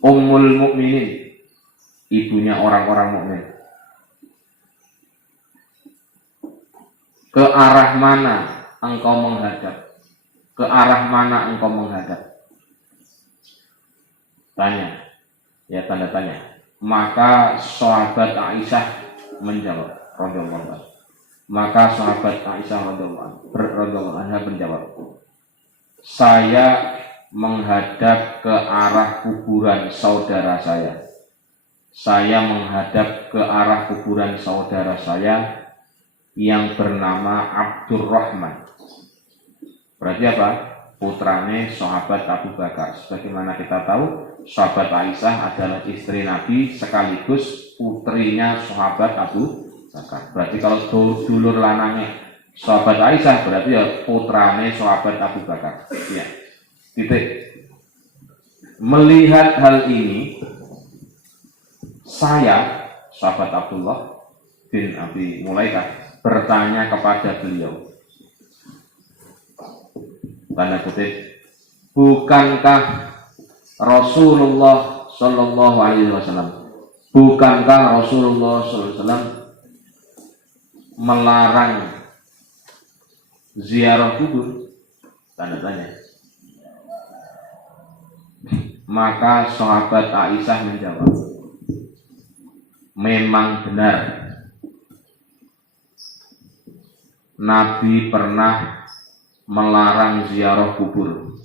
Ummul Mukminin, ibunya orang-orang mukmin, ke arah mana engkau menghadap? Ke arah mana engkau menghadap? Tanya, ya tanda tanya. Maka sahabat Aisyah menjawab, radhiyallahu anha. Maka sahabat Aisyah radhiyallahu anha menjawab, saya menghadap ke arah kuburan saudara saya. Saya menghadap ke arah kuburan saudara saya yang bernama Abdurrahman. Berarti apa? Putrane sahabat Abu Bakar. Sebagaimana kita tahu, sahabat Aisyah adalah istri Nabi sekaligus putrinya sahabat Abu Bakar. Berarti kalau dulur lanangnya sahabat Aisyah, berarti ya putrane sahabat Abu Bakar. Ya. Titik. Melihat hal ini, saya sahabat Abdullah bin Abi Mulaikah bertanya kepada beliau, tanda kutip, bukankah Rasulullah Sallallahu Alaihi Wasallam, bukankah Rasulullah Sallallahu Alaihi Wasallam melarang ziarah kubur? Tanda tanya. Maka sahabat Aisyah menjawab, memang benar, Nabi pernah melarang ziarah kubur.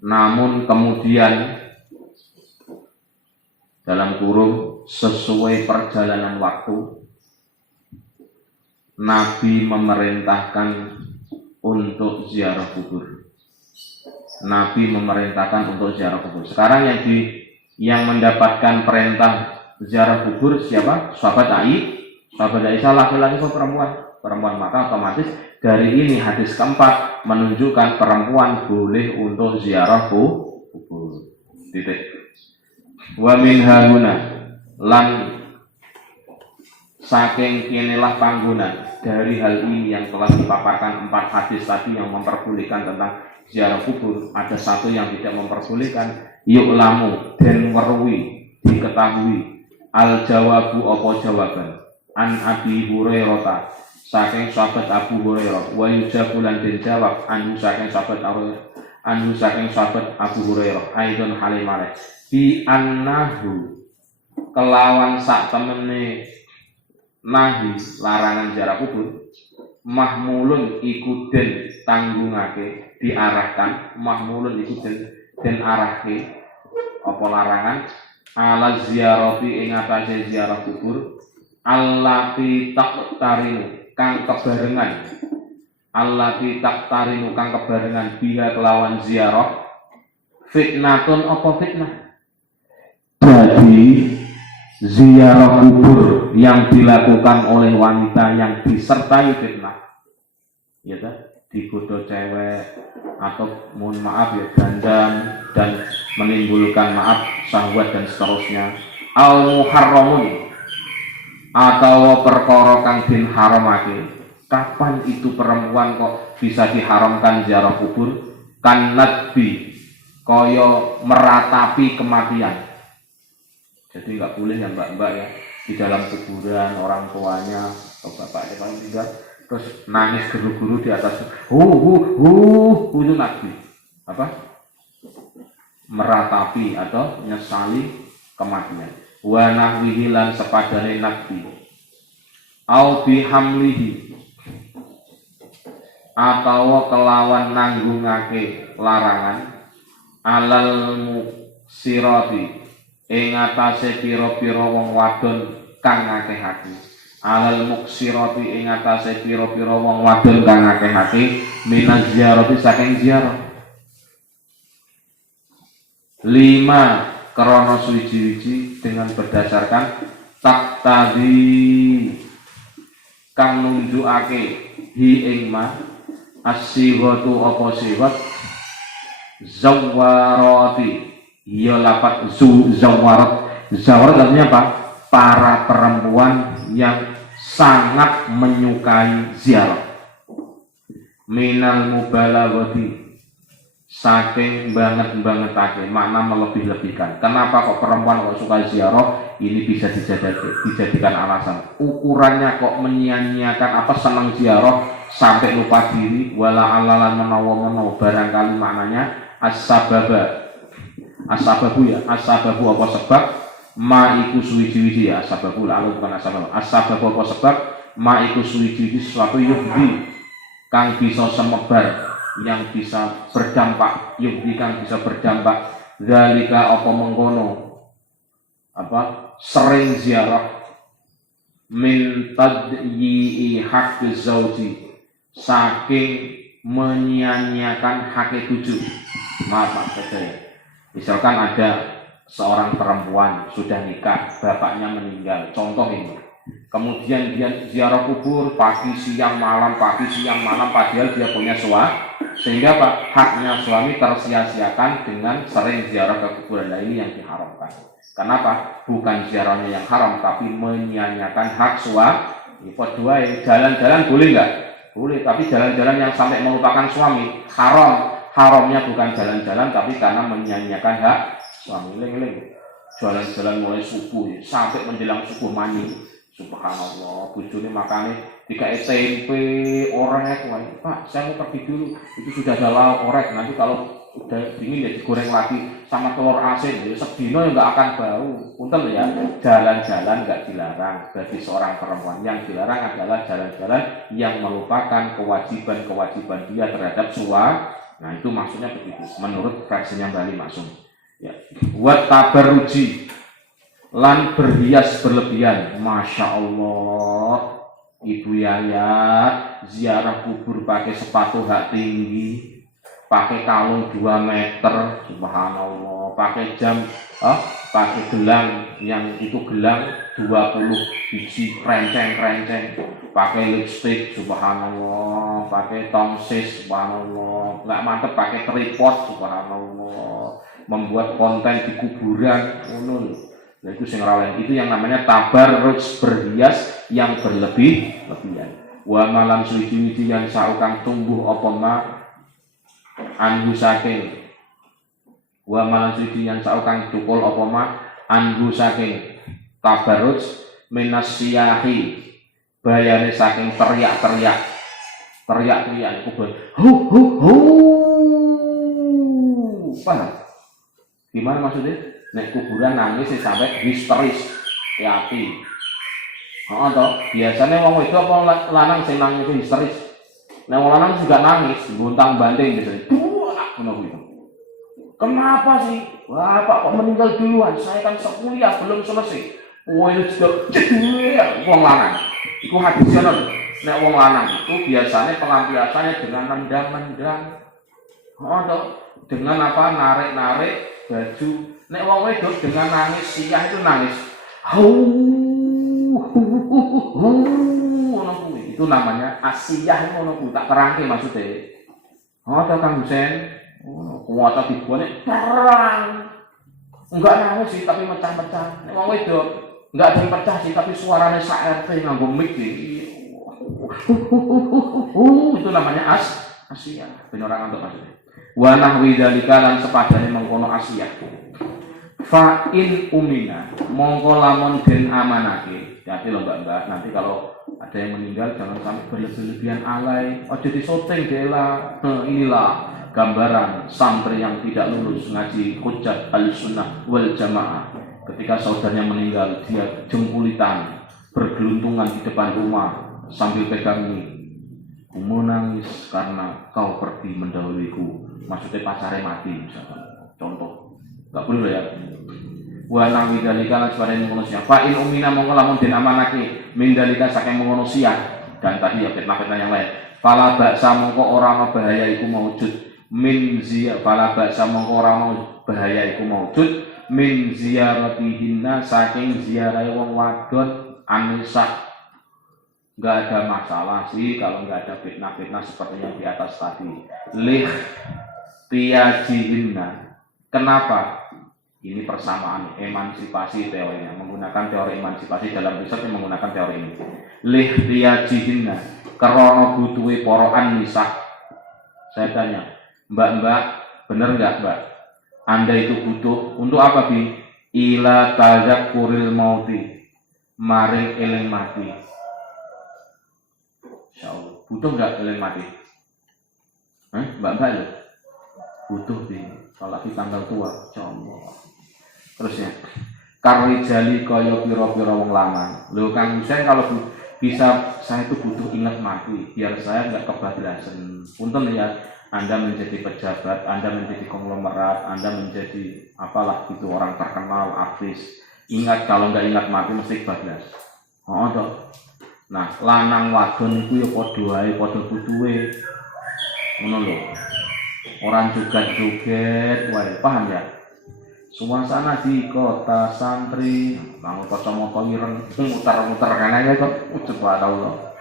Namun kemudian dalam kurung sesuai perjalanan waktu, Nabi memerintahkan untuk ziarah kubur. Nabi memerintahkan untuk ziarah kubur. Sekarang yang mendapatkan perintah ziarah kubur siapa? Sahabat Aisyah, laki-laki atau perempuan? Perempuan. Maka otomatis dari ini hadis keempat menunjukkan perempuan boleh untuk ziarah kubur. Titik. Wa min hauna lan saking kinilah panggonan dari hal ini yang telah dipaparkan 4 hadis tadi yang memperbolehkan tentang ziarah kubur, ada satu yang tidak memperbolehkan, yu'lamu dan weruhi diketahui al jawabu apa jawaban an Abi Hurairah saking sahabat Abu Hurairah, wa yujabulan den jawab anhu saking sahabat Abu Hurairah, aidon halimale bi annahu kelawan sak temene nahi larangan ziarah kubur, mahmulun iku den tanggungake, diarahkan, mahmulun iku den arahke apa larangan ala ziyarati ing atase ziarah kubur, allati taqtarinu kang kebarengan, allati taqtarinu kang kebarengan bila kelawan ziarah, fitnatun apa fitnah. Jadi ziarah kubur yang dilakukan oleh wanita yang disertai fitnah, ya kan? Digoda cewek atau mohon maaf ya dandan dan menimbulkan maaf syahwat dan seterusnya, al muharramun atau perkara kang den haramake. Kapan itu perempuan kok bisa diharamkan ziarah kubur? Kan nadbi, kaya meratapi kematian. Jadi nggak boleh ya mbak-mbak ya di dalam kuburan orang tuanya atau bapaknya paling tidak terus nangis geru-geru di atas itu nabi apa meratapi atau nyesali kematian. Wa nahwihi lan sepadane nabi au bihamlihi atawa kelawan nanggungake larangan alal muksirati ing atase pira-pira wong wadon kang ngakehake alal muksirati ing atase pira-pira wong wadon kang ngakehake minaz ziarati saking ziarah. 5 krana suwiji-wiji dengan berdasarkan taktadi kang nunjukake hi ing ma as-sighatu apa sigat zawarati ya lapat zawarat artinya apa? Para perempuan yang sangat menyukai ziarah. Minal mubalaghati saking banget-bangetake, makna melebih-lebihkan. Kenapa kok perempuan kok suka ziarah? Ini bisa dijadikan alasan. Ukurannya kok menyia-nyiakan apa senang ziarah sampai lupa diri, wala alalan menawa-menawa barangkali maknanya as-sababu ya, as-sababu apa sebab ma iku suwiji-wiji ya, as-sababu lalu bukan as-sababu. As-sababu apa sebab ma iku suwiji-wiji sesuatu yuhdi kang bisa semebar, yang bisa berdampak, yuhdi kang bisa berdampak, zalika apa mengkono apa sering ziarah min tadyi'i haqqi zauji saking menyia-nyiakan hak tujuh. Maaf saya. Misalkan ada seorang perempuan sudah nikah, bapaknya meninggal, contoh ini. Kemudian dia ziarah kubur pagi siang malam, padahal dia punya suami, sehingga haknya suami tersia-siakan dengan sering ziarah ke kuburan. Nah, ini yang diharamkan. Kenapa? Bukan ziarahnya yang haram, tapi menyia-nyiakan hak suami. Kedua, jalan-jalan boleh nggak? Boleh, tapi jalan-jalan yang sampai melupakan suami haram. Haramnya bukan jalan-jalan, tapi karena menyia-nyiakan hak suami. Eling-eling. Jalan-jalan mulai subuh sampai menjelang subuh mandi. Subhanallah, bojone makane dikai tempe orek, Pak, saya mau pergi dulu. Itu sudah ada lauk orek, nanti kalau udah dingin ya digoreng lagi sama telur asin. Ya sedino ya nggak akan bau. Punten ya, jalan-jalan nggak dilarang bagi seorang perempuan. Yang dilarang adalah jalan-jalan yang melupakan kewajiban-kewajiban dia terhadap suami. Nah, itu maksudnya begitu. Menurut versinya Bali maksud. Ya. Wa tabarruji lan berhias berlebihan. Masya Allah, Ibu Yaya ziarah kubur pakai sepatu hak tinggi, pakai kalung 2 meter, subhanallah, pakai jam, pakai gelang yang itu gelang 20 biji renceng-renceng, pakai lipstick, subhanallah, pakai tongsis, subhanallah, nggak mantep pakai tripod, subhanallah, membuat konten di kuburan, nah, itu itu yang namanya tabarruj, berhias yang berlebih-lebihan. Wa malam suci-suci yang saukang tumbuh apa ma anhu saking, wa malam suci yang saukang cukul apa ma anhu saking tabarruj minas siyahi bayane saking teriak-teriak kubur paham? Gimana maksudnya? Nek kuburan nangis sampai histeris, hati. Biasanya wong itu apa lanang sing nangis histeris. Nek wong lanang juga nangis, gontang-banting biasanya. Kenapa sih? Bapak kok meninggal duluan? Saya kan sekuliah belum selesai. Itu sudah jedul wong lanang. Iku hadisnya nek wong lanang itu biasanya pelampiasannya dengan nendang-nendang. Dengan apa? Narik-narik baju. Nek wong wedok dengan nangis siyah itu nangis. Itu namanya asiyah ngono kuwi tak terangke maksudnya. Kang Husen. Kuwata dibuane terang. Enggak nangis sih tapi mecah-mecah. Nek wong wedok enggak ada yang pecah sih tapi suaranya sak RT nganggo mic itu namanya asiyah. Ben orang antuk maksudnya. Wa nahwi dzalika lan sepadane mengkono asiyah. Fa in umina mongko lamun den amanake. Jadi lho Mbak, nanti kalau ada yang meninggal jangan sampai berlebihan alay. Aja disyuting dela. Inilah gambaran santri yang tidak lulus ngaji hujjah al-sunnah wal jamaah. Ketika saudaranya meninggal, dia jempulitan, bergeluntungan di depan rumah sambil pegang mie. Ku menangis karena kau pergi mendahuluiku. Maksudnya pacarnya mati, misalkan. Contoh, nggak boleh ya. Wa nang widalika sebagai manusia. Fa in umina mongko lamun den amanake mindalika saking manusia dan tadi ya fitnah-fitnah yang lain. Fala baksa mongko ora ana bahaya iku maujud min zia fala baksa mongko ora ana bahaya iku maujud min ziyaratihinna saking ziarahe wong wadon anisa. Nggak ada masalah sih kalau nggak ada fitnah-fitnah seperti yang di atas tadi. Lih tiajihinna. Kenapa? Ini persamaan emansipasi teorinya, menggunakan teori emansipasi dalam riset yang menggunakan teori ini. Lih tiajihinna karena butuhe poroan nisa. Saya tanya, mbak, bener nggak mbak? Anda itu butuh untuk apa bi? Ila tadzakuril mauti, maring eling mati. Insyaallah, butuh nggak eling mati? Mbak loh, butuh bi. Kalau di tanggal tua, insyaallah. Terusnya, karijali kaya pira-pira wong lanang. Lho Kang Husain kalau bisa saya itu butuh ingat mati biar saya nggak kebablasan. Punten ya, Anda menjadi pejabat, Anda menjadi konglomerat, Anda menjadi apalah itu orang terkenal, artis. Ingat kalau nggak ingat mati mesti kebablas. Oh toh. Nah, lanang wadon itu ya padha wae, padha butuhe. Ngono lho. Orang joget-joget, wae paham ya? Suasana di kota santri, mau kacamata ireng, muter-muter kanane kok subhanallah.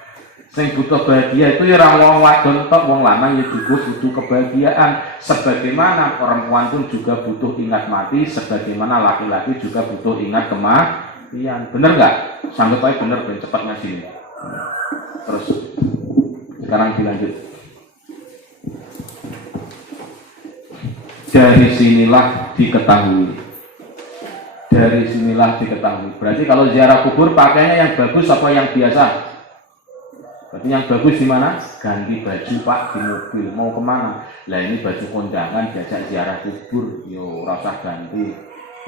Sing butuh bahagia itu ya orang wong wadon tok, wong lanang ya juga butuh kebahagiaan. Sebagaimana perempuan pun juga butuh ingat mati, sebagaimana laki-laki juga butuh ingat kematian. Bener nggak? Sanggup aja bener, ben cepat ngaji. Terus sekarang dilanjut. Dari sinilah diketahui. Berarti kalau ziarah kubur pakainya yang bagus apa yang biasa? Berarti yang bagus di mana? Ganti baju Pak di mobil. Mau kemana? Lah ini baju kondangan diajak ziarah kubur. Yo rasa ganti.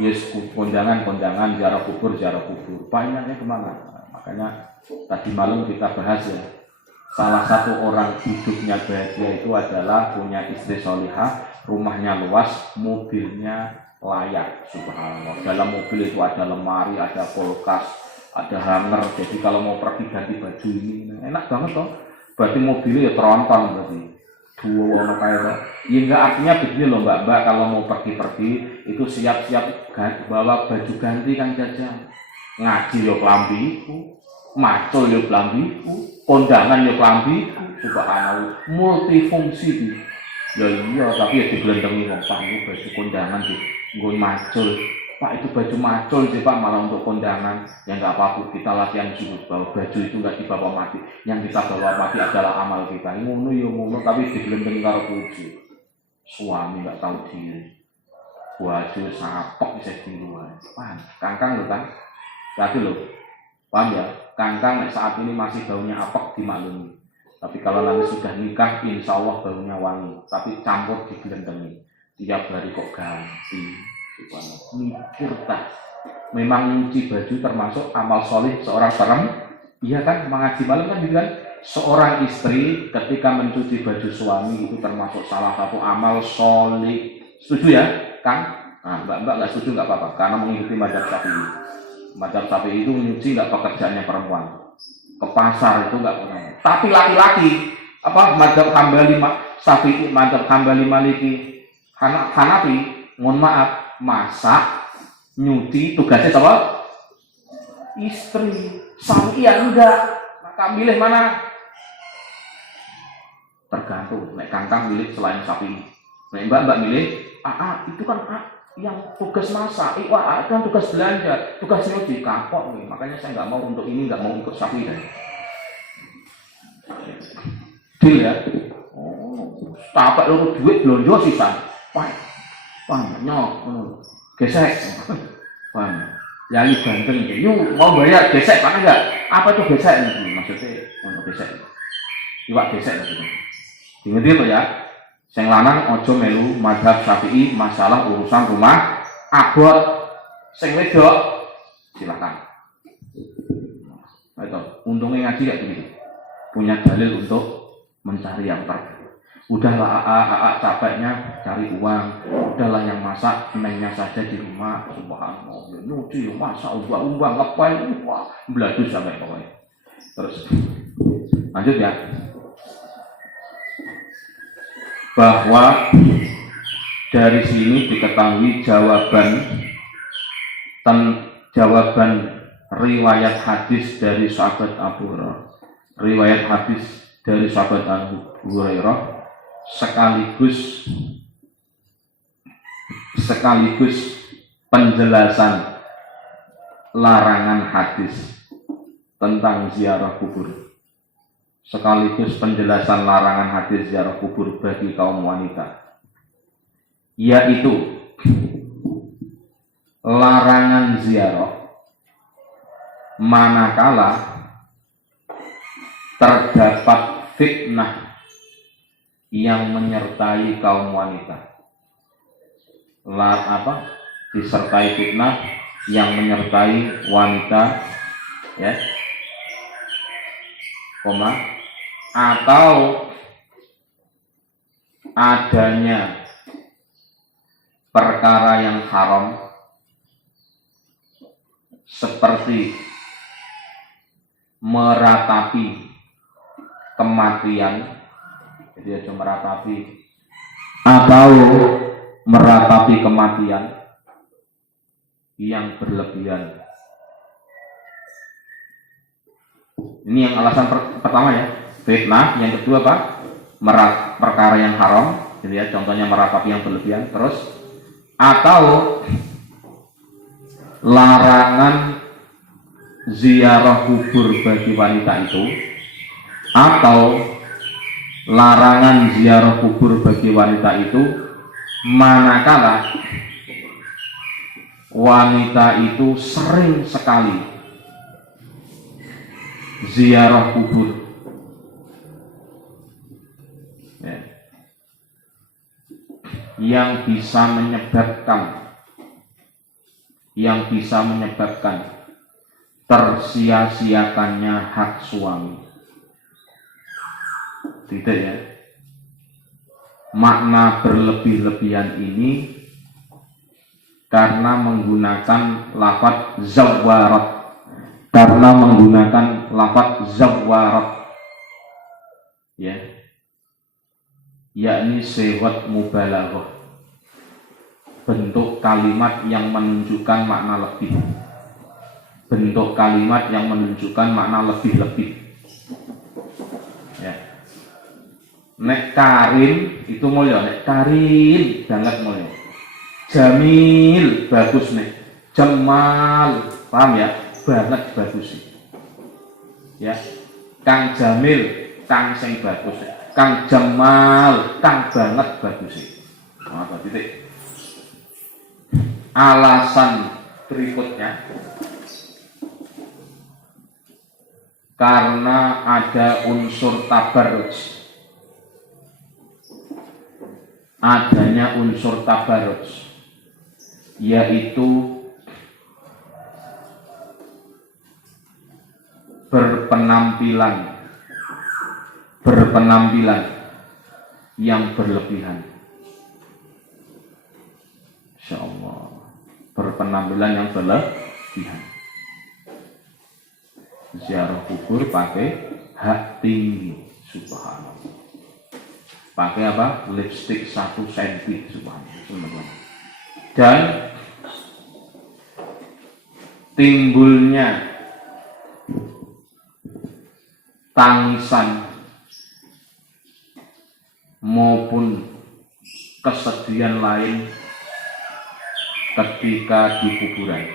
Yes kondangan ziarah kubur. Pak ingatnya kemana? Makanya tadi malam kita bahas ya. Salah satu orang hidupnya bahagia itu adalah punya istri solihah, rumahnya luas, mobilnya layak. Subhanallah. Dalam mobil itu ada lemari, ada kulkas, ada hanger. Jadi kalau mau pergi ganti baju ini enak banget toh. Berarti mobilnya ya teronton berarti. Dua warna kayak. Ya enggak, artinya begini loh mbak, kalau mau pergi itu siap-siap bawa baju ganti kan jajan. Ngaji yo klambiku, macul yo klambiku, kondangan yo klambiku. Subhanallah, multifungsi. Ya iya, tapi ya digelendengi wong Pak, itu baju kondangan sih, nggon macul. Pak itu baju macul sih Pak, malah untuk kondangan. Ya enggak apa-apa, kita latihan zuhud bahwa baju itu enggak dibawa mati. Yang kita bawa mati adalah amal kita. Ngono ya ngono, tapi digelendengi karo bojo. Suami enggak tahu diri. Baju sapok bisa diluar. Paham? Kangkang lho kan? Berarti lho. Paham ya? Kangkang saat ini masih baunya apek dimaklumi. Tapi kalau nanti sudah nikah, insya Allah baunya wangi. Tapi campur digelendengi. Tiap hari kok ganti. Mikir tak. Memang nyuci baju termasuk amal solih seorang perempuan. Iya kan? Mengaji malam kan juga. Seorang istri ketika mencuci baju suami itu termasuk salah satu amal solih. Setuju ya? Kang? Nah, mbak nggak setuju nggak apa-apa. Karena mengikuti mazhab Syafi'i. Mazhab Syafi'i itu menyuci nggak pekerjaannya perempuan. Ke pasar itu nggak pernah. Tapi laki-laki apa mazhab Hambali Syafi'i, mazhab Hambali Maliki, Hanafi, mohon maaf, masak, nyuci tugasnya apa? Istri. Suami ya enggak. Maka milih mana? Tergantung. Nek Kangkang milih selain Syafi'i. Nek mbak milih, itu kan yang tugas masak, wah kan tugas belanja, tugas nyuci kapok nih. Makanya saya nggak mau untuk ini, nggak mau ikut Syafi'i deh. Deal ya. Oh, tapak lu duit belanja sih kan. Nyok, gesek. Yang ganteng yuk mau bayar gesek kan enggak? Apa itu gesek nih? Maksudnya untuk gesek. Iwak gesek maksudnya. Ingat itu ya. Sing lanang aja melu mazhab Syafi'i masalah urusan rumah abot. Sing wedok silakan. Itu untungnya ngaji kayak begitu. Punya dalil untuk mencari yang terbaik. Udahlah AA capeknya cari uang. Udahlah yang masak nengnya saja di rumah. Subhanallah. Nyuci masak uang ngapain? Wah, beladus sampai pokoknya. Terus lanjut ya. Bahwa dari sini diketahui jawaban riwayat hadis dari sahabat Abu Hurairah. Riwayat hadis dari sahabat Abu Hurairah sekaligus penjelasan larangan hadis tentang ziarah kubur. Sekaligus penjelasan larangan hadis ziarah kubur bagi kaum wanita, yaitu larangan ziarah manakala terdapat fitnah yang menyertai kaum wanita. Disertai fitnah yang menyertai wanita, ya, atau adanya perkara yang haram seperti meratapi kematian, jadi aja meratapi atau meratapi kematian yang berlebihan. Ini yang alasan pertama ya, fitnah. Yang kedua apa? Perkara yang haram, jadi ya, contohnya meratapi yang berlebihan. Terus atau larangan ziarah kubur bagi wanita itu, atau larangan ziarah kubur bagi wanita itu manakala wanita itu sering sekali ziarah kubur, ya, yang bisa menyebabkan tersia-siakannya hak suami. Tidak ya, makna berlebih-lebihan ini karena menggunakan lafaz zawarat, ya, yakni sewat mubalaghah, bentuk kalimat yang menunjukkan makna lebih, lebih, ya. Nek karim itu mulya, nek karim banget mulya. Jamil bagus nih, Jamal, paham ya? Banget bagus sih. Ya, Kang Jamil, Kang sing bagus. Kang Jamal, Kang banget bagus sih. Apa titik? Alasan berikutnya karena ada unsur tabarruj. Adanya unsur tabarruj, yaitu berpenampilan yang berlebihan. Insyaallah, berpenampilan yang berlebihan. Ziarah kubur pakai hak tinggi, subhanallah. Pakai apa? Lipstick 1 cm, subhanallah. Dan timbulnya tangisan maupun kesedihan lain ketika di kuburan.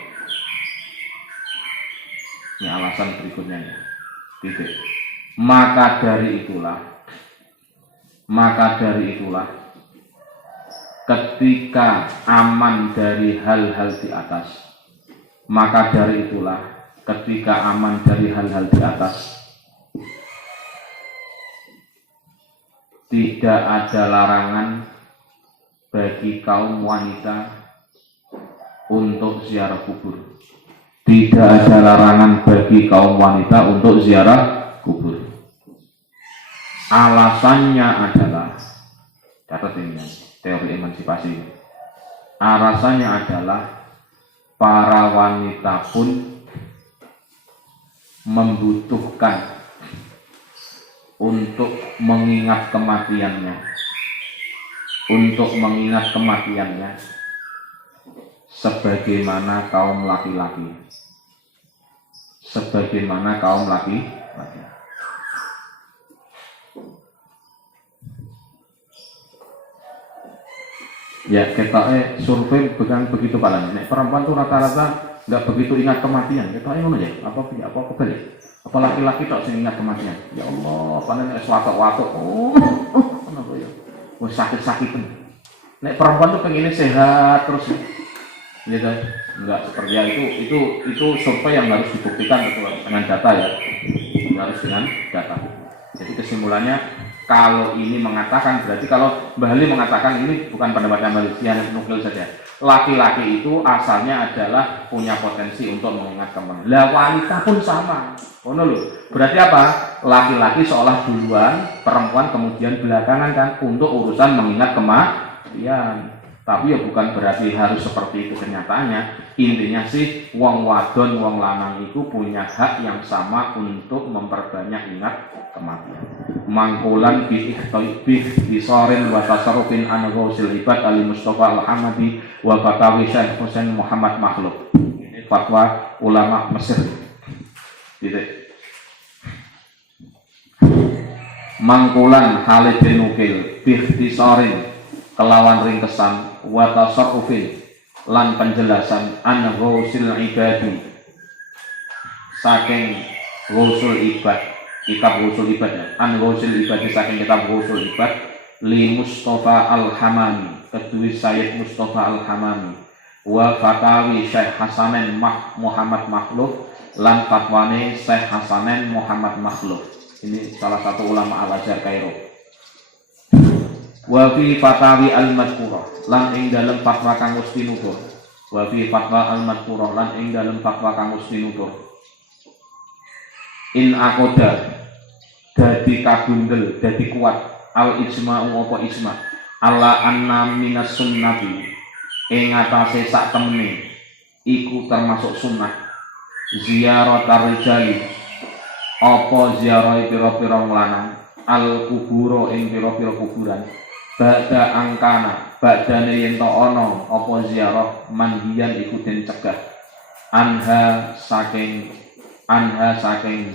Ini alasan berikutnya ya. Titik. Maka dari itulah ketika aman dari hal-hal di atas, tidak ada larangan bagi kaum wanita untuk ziarah kubur. Tidak ada larangan bagi kaum wanita untuk ziarah kubur. Alasannya adalah, catat ini teori emansipasi. Alasannya adalah para wanita pun membutuhkan untuk mengingat kematiannya, sebagaimana kaum laki-laki. Ya, kita survei bukan begitu Pak Lan. Perempuan tuh rata-rata nggak begitu ingat kematian. Kita ngono ya, apa kebalik? Apa laki-laki tak sing ingat kematian? Ya Allah, panen watuk-watuk. Kenapa ya? Wes sakit-sakitan. Nek perempuan tuh pengennya sehat terus. Ya kan? Enggak seperti itu survei yang harus dibuktikan dengan data ya. Harus dengan data. Jadi kesimpulannya kalau ini mengatakan, berarti kalau Mbah Ali mengatakan ini bukan pendapatnya Mbah Ali, hanya nukil saja. Laki-laki itu asalnya adalah punya potensi untuk mengingat kematian. Lah wanita pun sama. Oh no, berarti apa? Laki-laki seolah duluan, perempuan kemudian belakangan kan untuk urusan mengingat kematian. Tapi ya bukan berarti harus seperti itu kenyataannya. Intinya sih wong wadon, wong lanang itu punya hak yang sama untuk memperbanyak ingat kematian. Mangkulan bisorin wa tasarrufin an ghausil ibad Ali Mustafa Al-Hamadi wa fatawi Syekh Husain Muhammad Makhluk. Ini fatwa ulama Mesir. Gitu. Mangkulan Khalid bin Nukil bisorin kelawan ringkesan wa tasarrufin lan penjelasan an ghausil ibadi saking ghausul ibad, kitab ghausul ibad ya. An ghausul ibadi saking kitab ghausul ibad li Mustafa Al-Hamami, kedui Sayyid Mustafa Al-Hamami wa fatawi Syekh Hasanen Muhammad Makhluk lan fatwane Syekh Hasanen Muhammad Makhluk. Ini salah satu ulama Al-Azhar Kairo. Wa fi fatawi al-madhkurah lan ing dalem fatwa kang wis tinutur. Wa fi fatwa al-madhkurah lan ing dalem fatwa kang wis tinutur. In aqoda dadi kabundel, dadi kuat al-ijma'u apa ijma' ala anna minas sunnati ing atase sak temene iku termasuk sunnah ziaratar rijali apa ziarahe pira-pira lanang al-kuburo ing pira-pira kuburan. Ba'da angkana ba'dane yen to ana apa ziarah mandian iku den cegah anha saking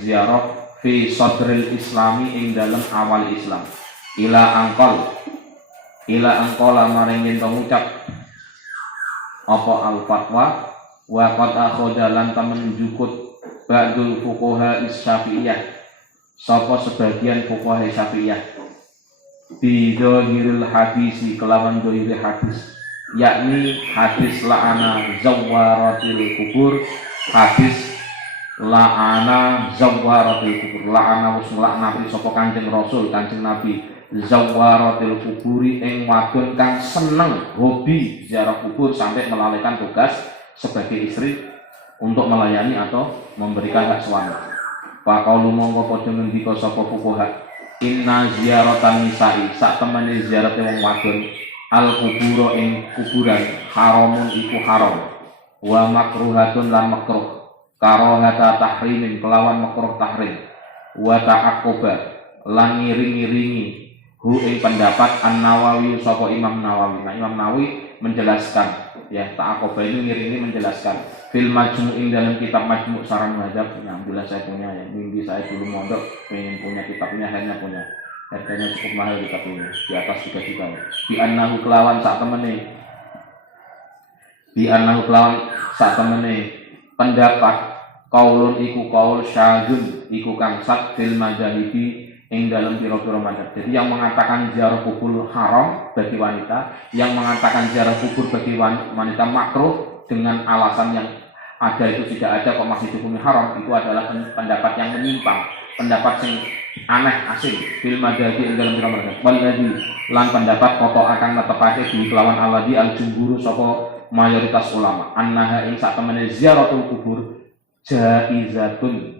ziarah fi sadril islami ing dalem awal Islam ila angkol maring yen to ngucap apa al fatwa wa qad akhadha lan temen jukut ba'dul fuqaha Syafi'iyah sapa sebagian fuqaha Syafi'iyah bidhahiril hadisi kelawan dohiri hadis yakni hadis la'ana zawaratil kubur, hadis la'ana zawaratil kubur, la'ana wis nglaknati sapa Kanjeng Rasul Kanjeng Nabi zawaratil kuburi ing wadon kang seneng hobi ziarah kubur sampai melalaikan tugas sebagai istri untuk melayani atau memberikan hak suami. Faqaulu mongko padha ngendika sapa fuqaha inna ziaratan nisa'i sak temene ziarate wong wadon al kuburo ing kuburan haramun iku haram wa makruhatun lan makruh karahata tahrimin kelawan makruh tahrim wa ta'aqquba lan ngiring-ngiringi hu ing pendapat An-Nawawi sapa Imam Nawawi. Nah, Imam Nawawi menjelaskan ya ta'aqquba ini ngiringi menjelaskan fil majmu'in dalam kitab majmu' saran mazhab. Alhamdulillah saya punya ya, mimpi saya dulu mondok pengen punya kitabnya, akhirnya punya, harganya cukup mahal kitab ini di atas 3 juta ya. Di annahu kelawan sak temene pendapat kaulun iku kaul syadzun iku kang sak fil madhahibi ing dalam pira-pira mazhab. Jadi yang mengatakan ziarah kubur haram bagi wanita, yang mengatakan ziarah kubur bagi wanita makruh dengan alasan yang ada itu tidak ada kok masih dihukum haram, itu adalah pendapat yang menyimpang, pendapat yang aneh asing fil madhhabi ing dalam pira-pira waladhi lan pendapat koto akan netepake di kelawan alladhi al jumhur sapa mayoritas ulama annaha ing sak temene ziaratul kubur jaizatun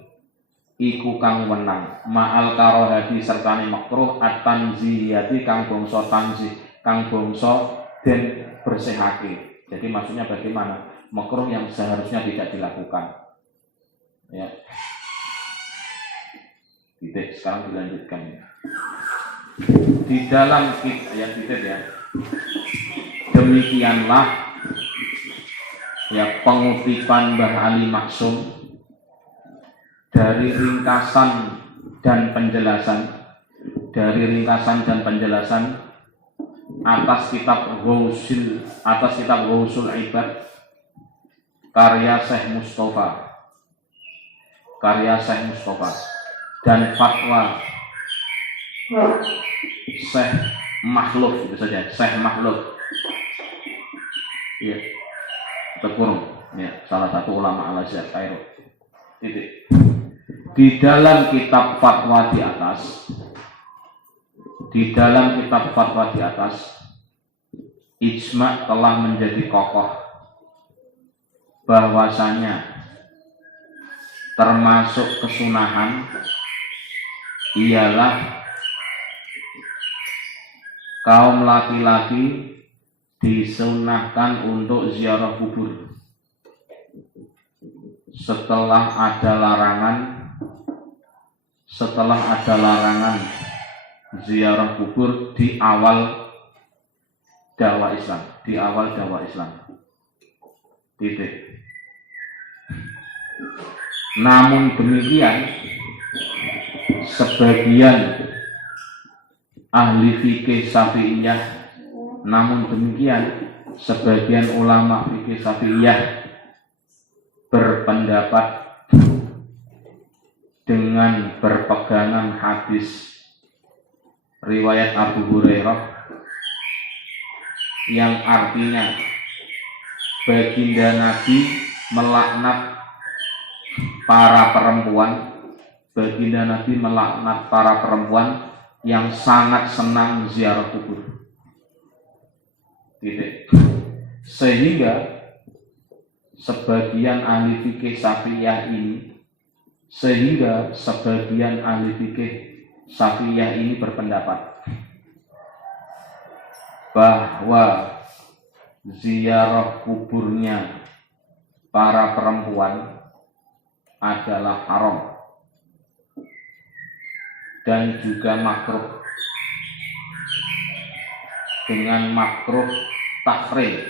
iku kang wenang ma'al karohati sertane makruh at-tanziyati kang bangsa tanzih kang bangsa den bersihake. Jadi maksudnya bagaimana? Makruh yang seharusnya tidak dilakukan. Ya. Titik, sekarang dilanjutkan ya. Di dalam ya titik ya. Demikianlah ya pengutipan Mbah Ali Maksum dari ringkasan dan penjelasan atas kitab Ghausul Ibad karya Syekh Mustafa dan fatwa Syekh Makhluf itu saja Syekh Makhluf ya terkurung ya salah satu ulama Al-Azhar Kairo titik. Di dalam kitab fatwa di atas ijma telah menjadi kokoh bahwasanya termasuk kesunahan ialah kaum laki-laki disunahkan untuk ziarah kubur setelah ada larangan ziarah kubur di awal dakwah Islam. Titik. Namun demikian sebagian ahli fikih Syafi'iyah sebagian ulama fikih Syafi'iyah berpendapat dengan berpegangan hadis riwayat Abu Hurairah yang artinya baginda Nabi melaknat para perempuan yang sangat senang ziarah kubur. Titik. Sehingga sebagian ahli fikih Syafi'iyah ini berpendapat bahwa ziarah kuburnya para perempuan adalah haram dan juga makruh dengan makruh tahrim,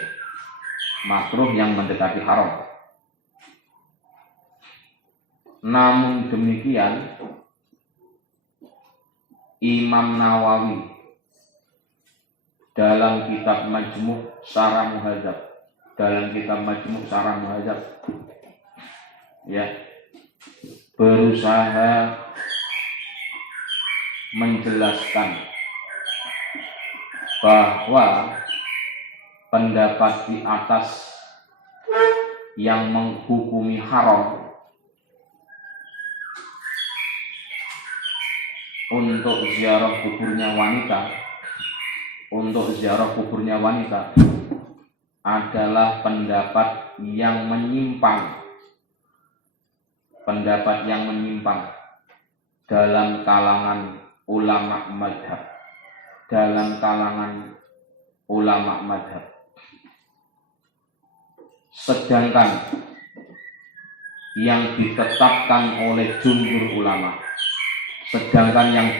makruh yang mendekati haram. Namun demikian Imam Nawawi dalam kitab Majmu' Syarah Muhadzab ya berusaha menjelaskan bahwa pendapat di atas yang menghukumi haram untuk ziarah kuburnya wanita adalah pendapat yang menyimpang dalam kalangan ulama madhab. Sedangkan yang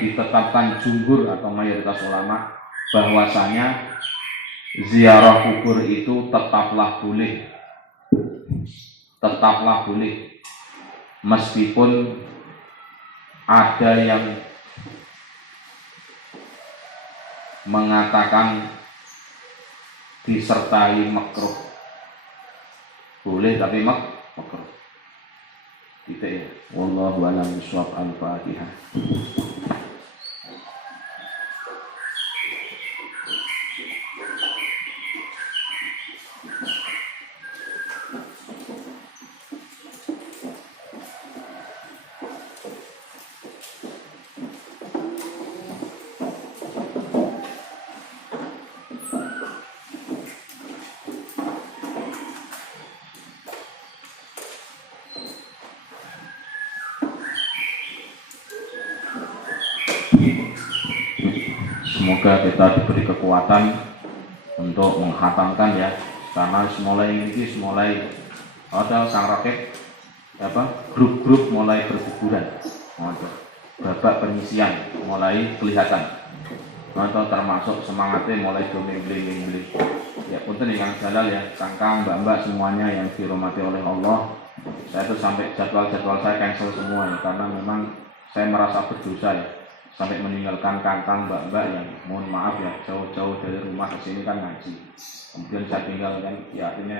ditetapkan jumhur atau mayoritas ulama bahwasanya ziarah kubur itu tetaplah boleh meskipun ada yang mengatakan disertai makruh, boleh tapi makruh. Gitu ya. Wallahu a'lam bishawab. Al-Fatihah. Semoga kita diberi kekuatan untuk menghatamkan ya, karena mulai ada sang rakyat grup-grup mulai berguguran, babak penyisian mulai kelihatan, termasuk semangatnya mulai doming-doming. Ya punten yang jalal ya, kangkang, mbak-mbak semuanya yang dirahmati oleh Allah. Saya tuh sampai jadwal-jadwal saya cancel semua ya, karena memang saya merasa berdosa ya, sampai meninggalkan kangkang, mbak-mbak yang mohon maaf ya jauh-jauh dari rumah ke sini kan ngaji. Kemudian saya tinggalkan, ya artinya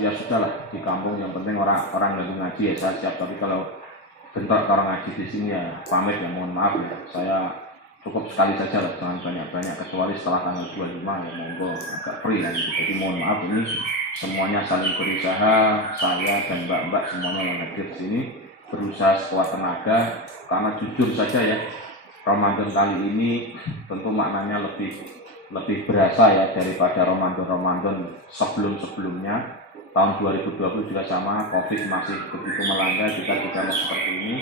ya sudahlah di kampung, yang penting orang lagi ngaji ya saya siap. Tapi kalau bentar orang ngaji di sini ya pamit ya, mohon maaf ya, saya cukup sekali saja lah, jangan banyak-banyak, kecuali setelah tanggal 25 ya monggo agak free lah gitu. Jadi mohon maaf, ini semuanya saling berusaha, saya dan mbak-mbak semuanya yang hadir di sini berusaha sekuat tenaga, karena jujur saja ya, Ramadan kali ini tentu maknanya lebih berasa ya daripada Ramadan sebelum-sebelumnya. Tahun 2020 juga sama, Covid masih begitu melanda, kita juga seperti ini.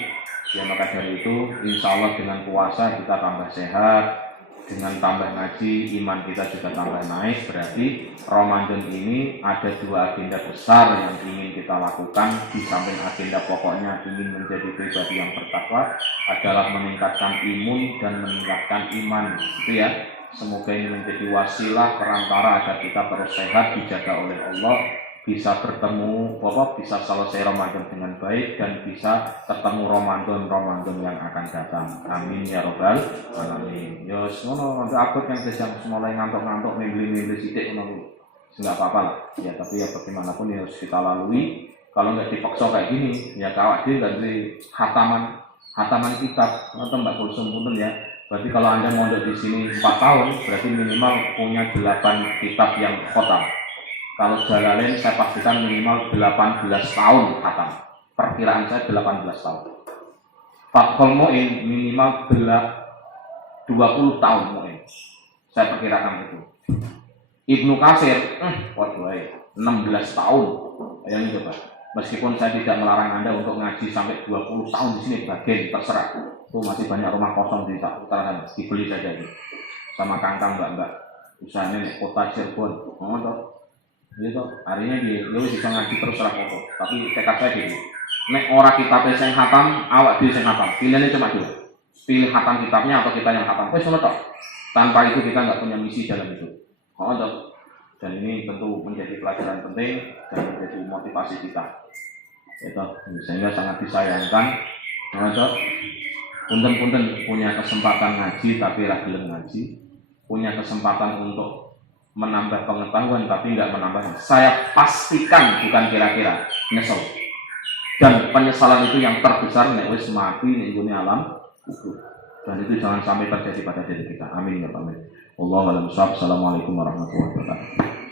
Ya maka dari itu, insya Allah dengan puasa kita tambah sehat, dengan tambah ngaji, iman kita juga tambah naik. Berarti Ramadan ini ada dua agenda besar yang ingin kita lakukan. Di samping agenda pokoknya ingin menjadi pribadi yang bertakwa, adalah meningkatkan imun dan meningkatkan iman, gitu ya. Semoga ini menjadi wasilah perantara agar kita terus sehat, dijaga oleh Allah, bisa bertemu, bisa selesai Ramadan dengan baik, dan bisa ketemu Ramadan yang akan datang. Amin ya robbal alamin. Ya semono nanti akut yang sedang mulai ngantuk-ngantuk, mimpi sidik ngono, nggak apa-apa lah. Ya tapi ya bagaimanapun ya harus kita lalui. Kalau nggak dipaksa kayak gini, ya khawatir dari hataman kitab atau Mbak Kulsum punten ya. Berarti kalau Anda mondok di sini 4 tahun, berarti minimal punya 8 kitab yang khatam. Kalau Jalalain saya pastikan minimal 18 tahun khatam. Perkiraan saya 18 tahun. Fathul Mu'in minimal 20 tahun mungkin. Saya perkirakan itu. Ibnu Katsir, 16 tahun. Yang coba. Meskipun saya tidak melarang Anda untuk ngaji sampai 20 tahun di sini, bagian terserah. Itu masih banyak rumah kosong di utara, dibeli saja itu. Sama kangkang mbak-mbak. Usahanya nih kota Cirebon. Gitu, harinya dia bisa ngaji terus lah pokok. Tapi tekad saya gitu. Nek ora kitabnya yang hatam, awak dia yang hatam. Pilihannya cuma dua. Pilih hatam kitabnya atau kita yang hatam. Tanpa itu kita nggak punya misi dalam hidup. Dan ini tentu menjadi pelajaran penting dan menjadi motivasi kita. Itu sehingga sangat disayangkan. Punten-punten punya kesempatan ngaji tapi ra gelem ngaji, punya kesempatan untuk menambah pengetahuan tapi nggak menambah. Saya pastikan bukan kira-kira nyesel. Dan penyesalan itu yang terbesar nek wis mati ning gone alam kubur. Dan itu jangan sampai terjadi pada diri kita. Amin ya Allah. Wallahu a'lam bishawab. Assalamualaikum warahmatullahi wabarakatuh.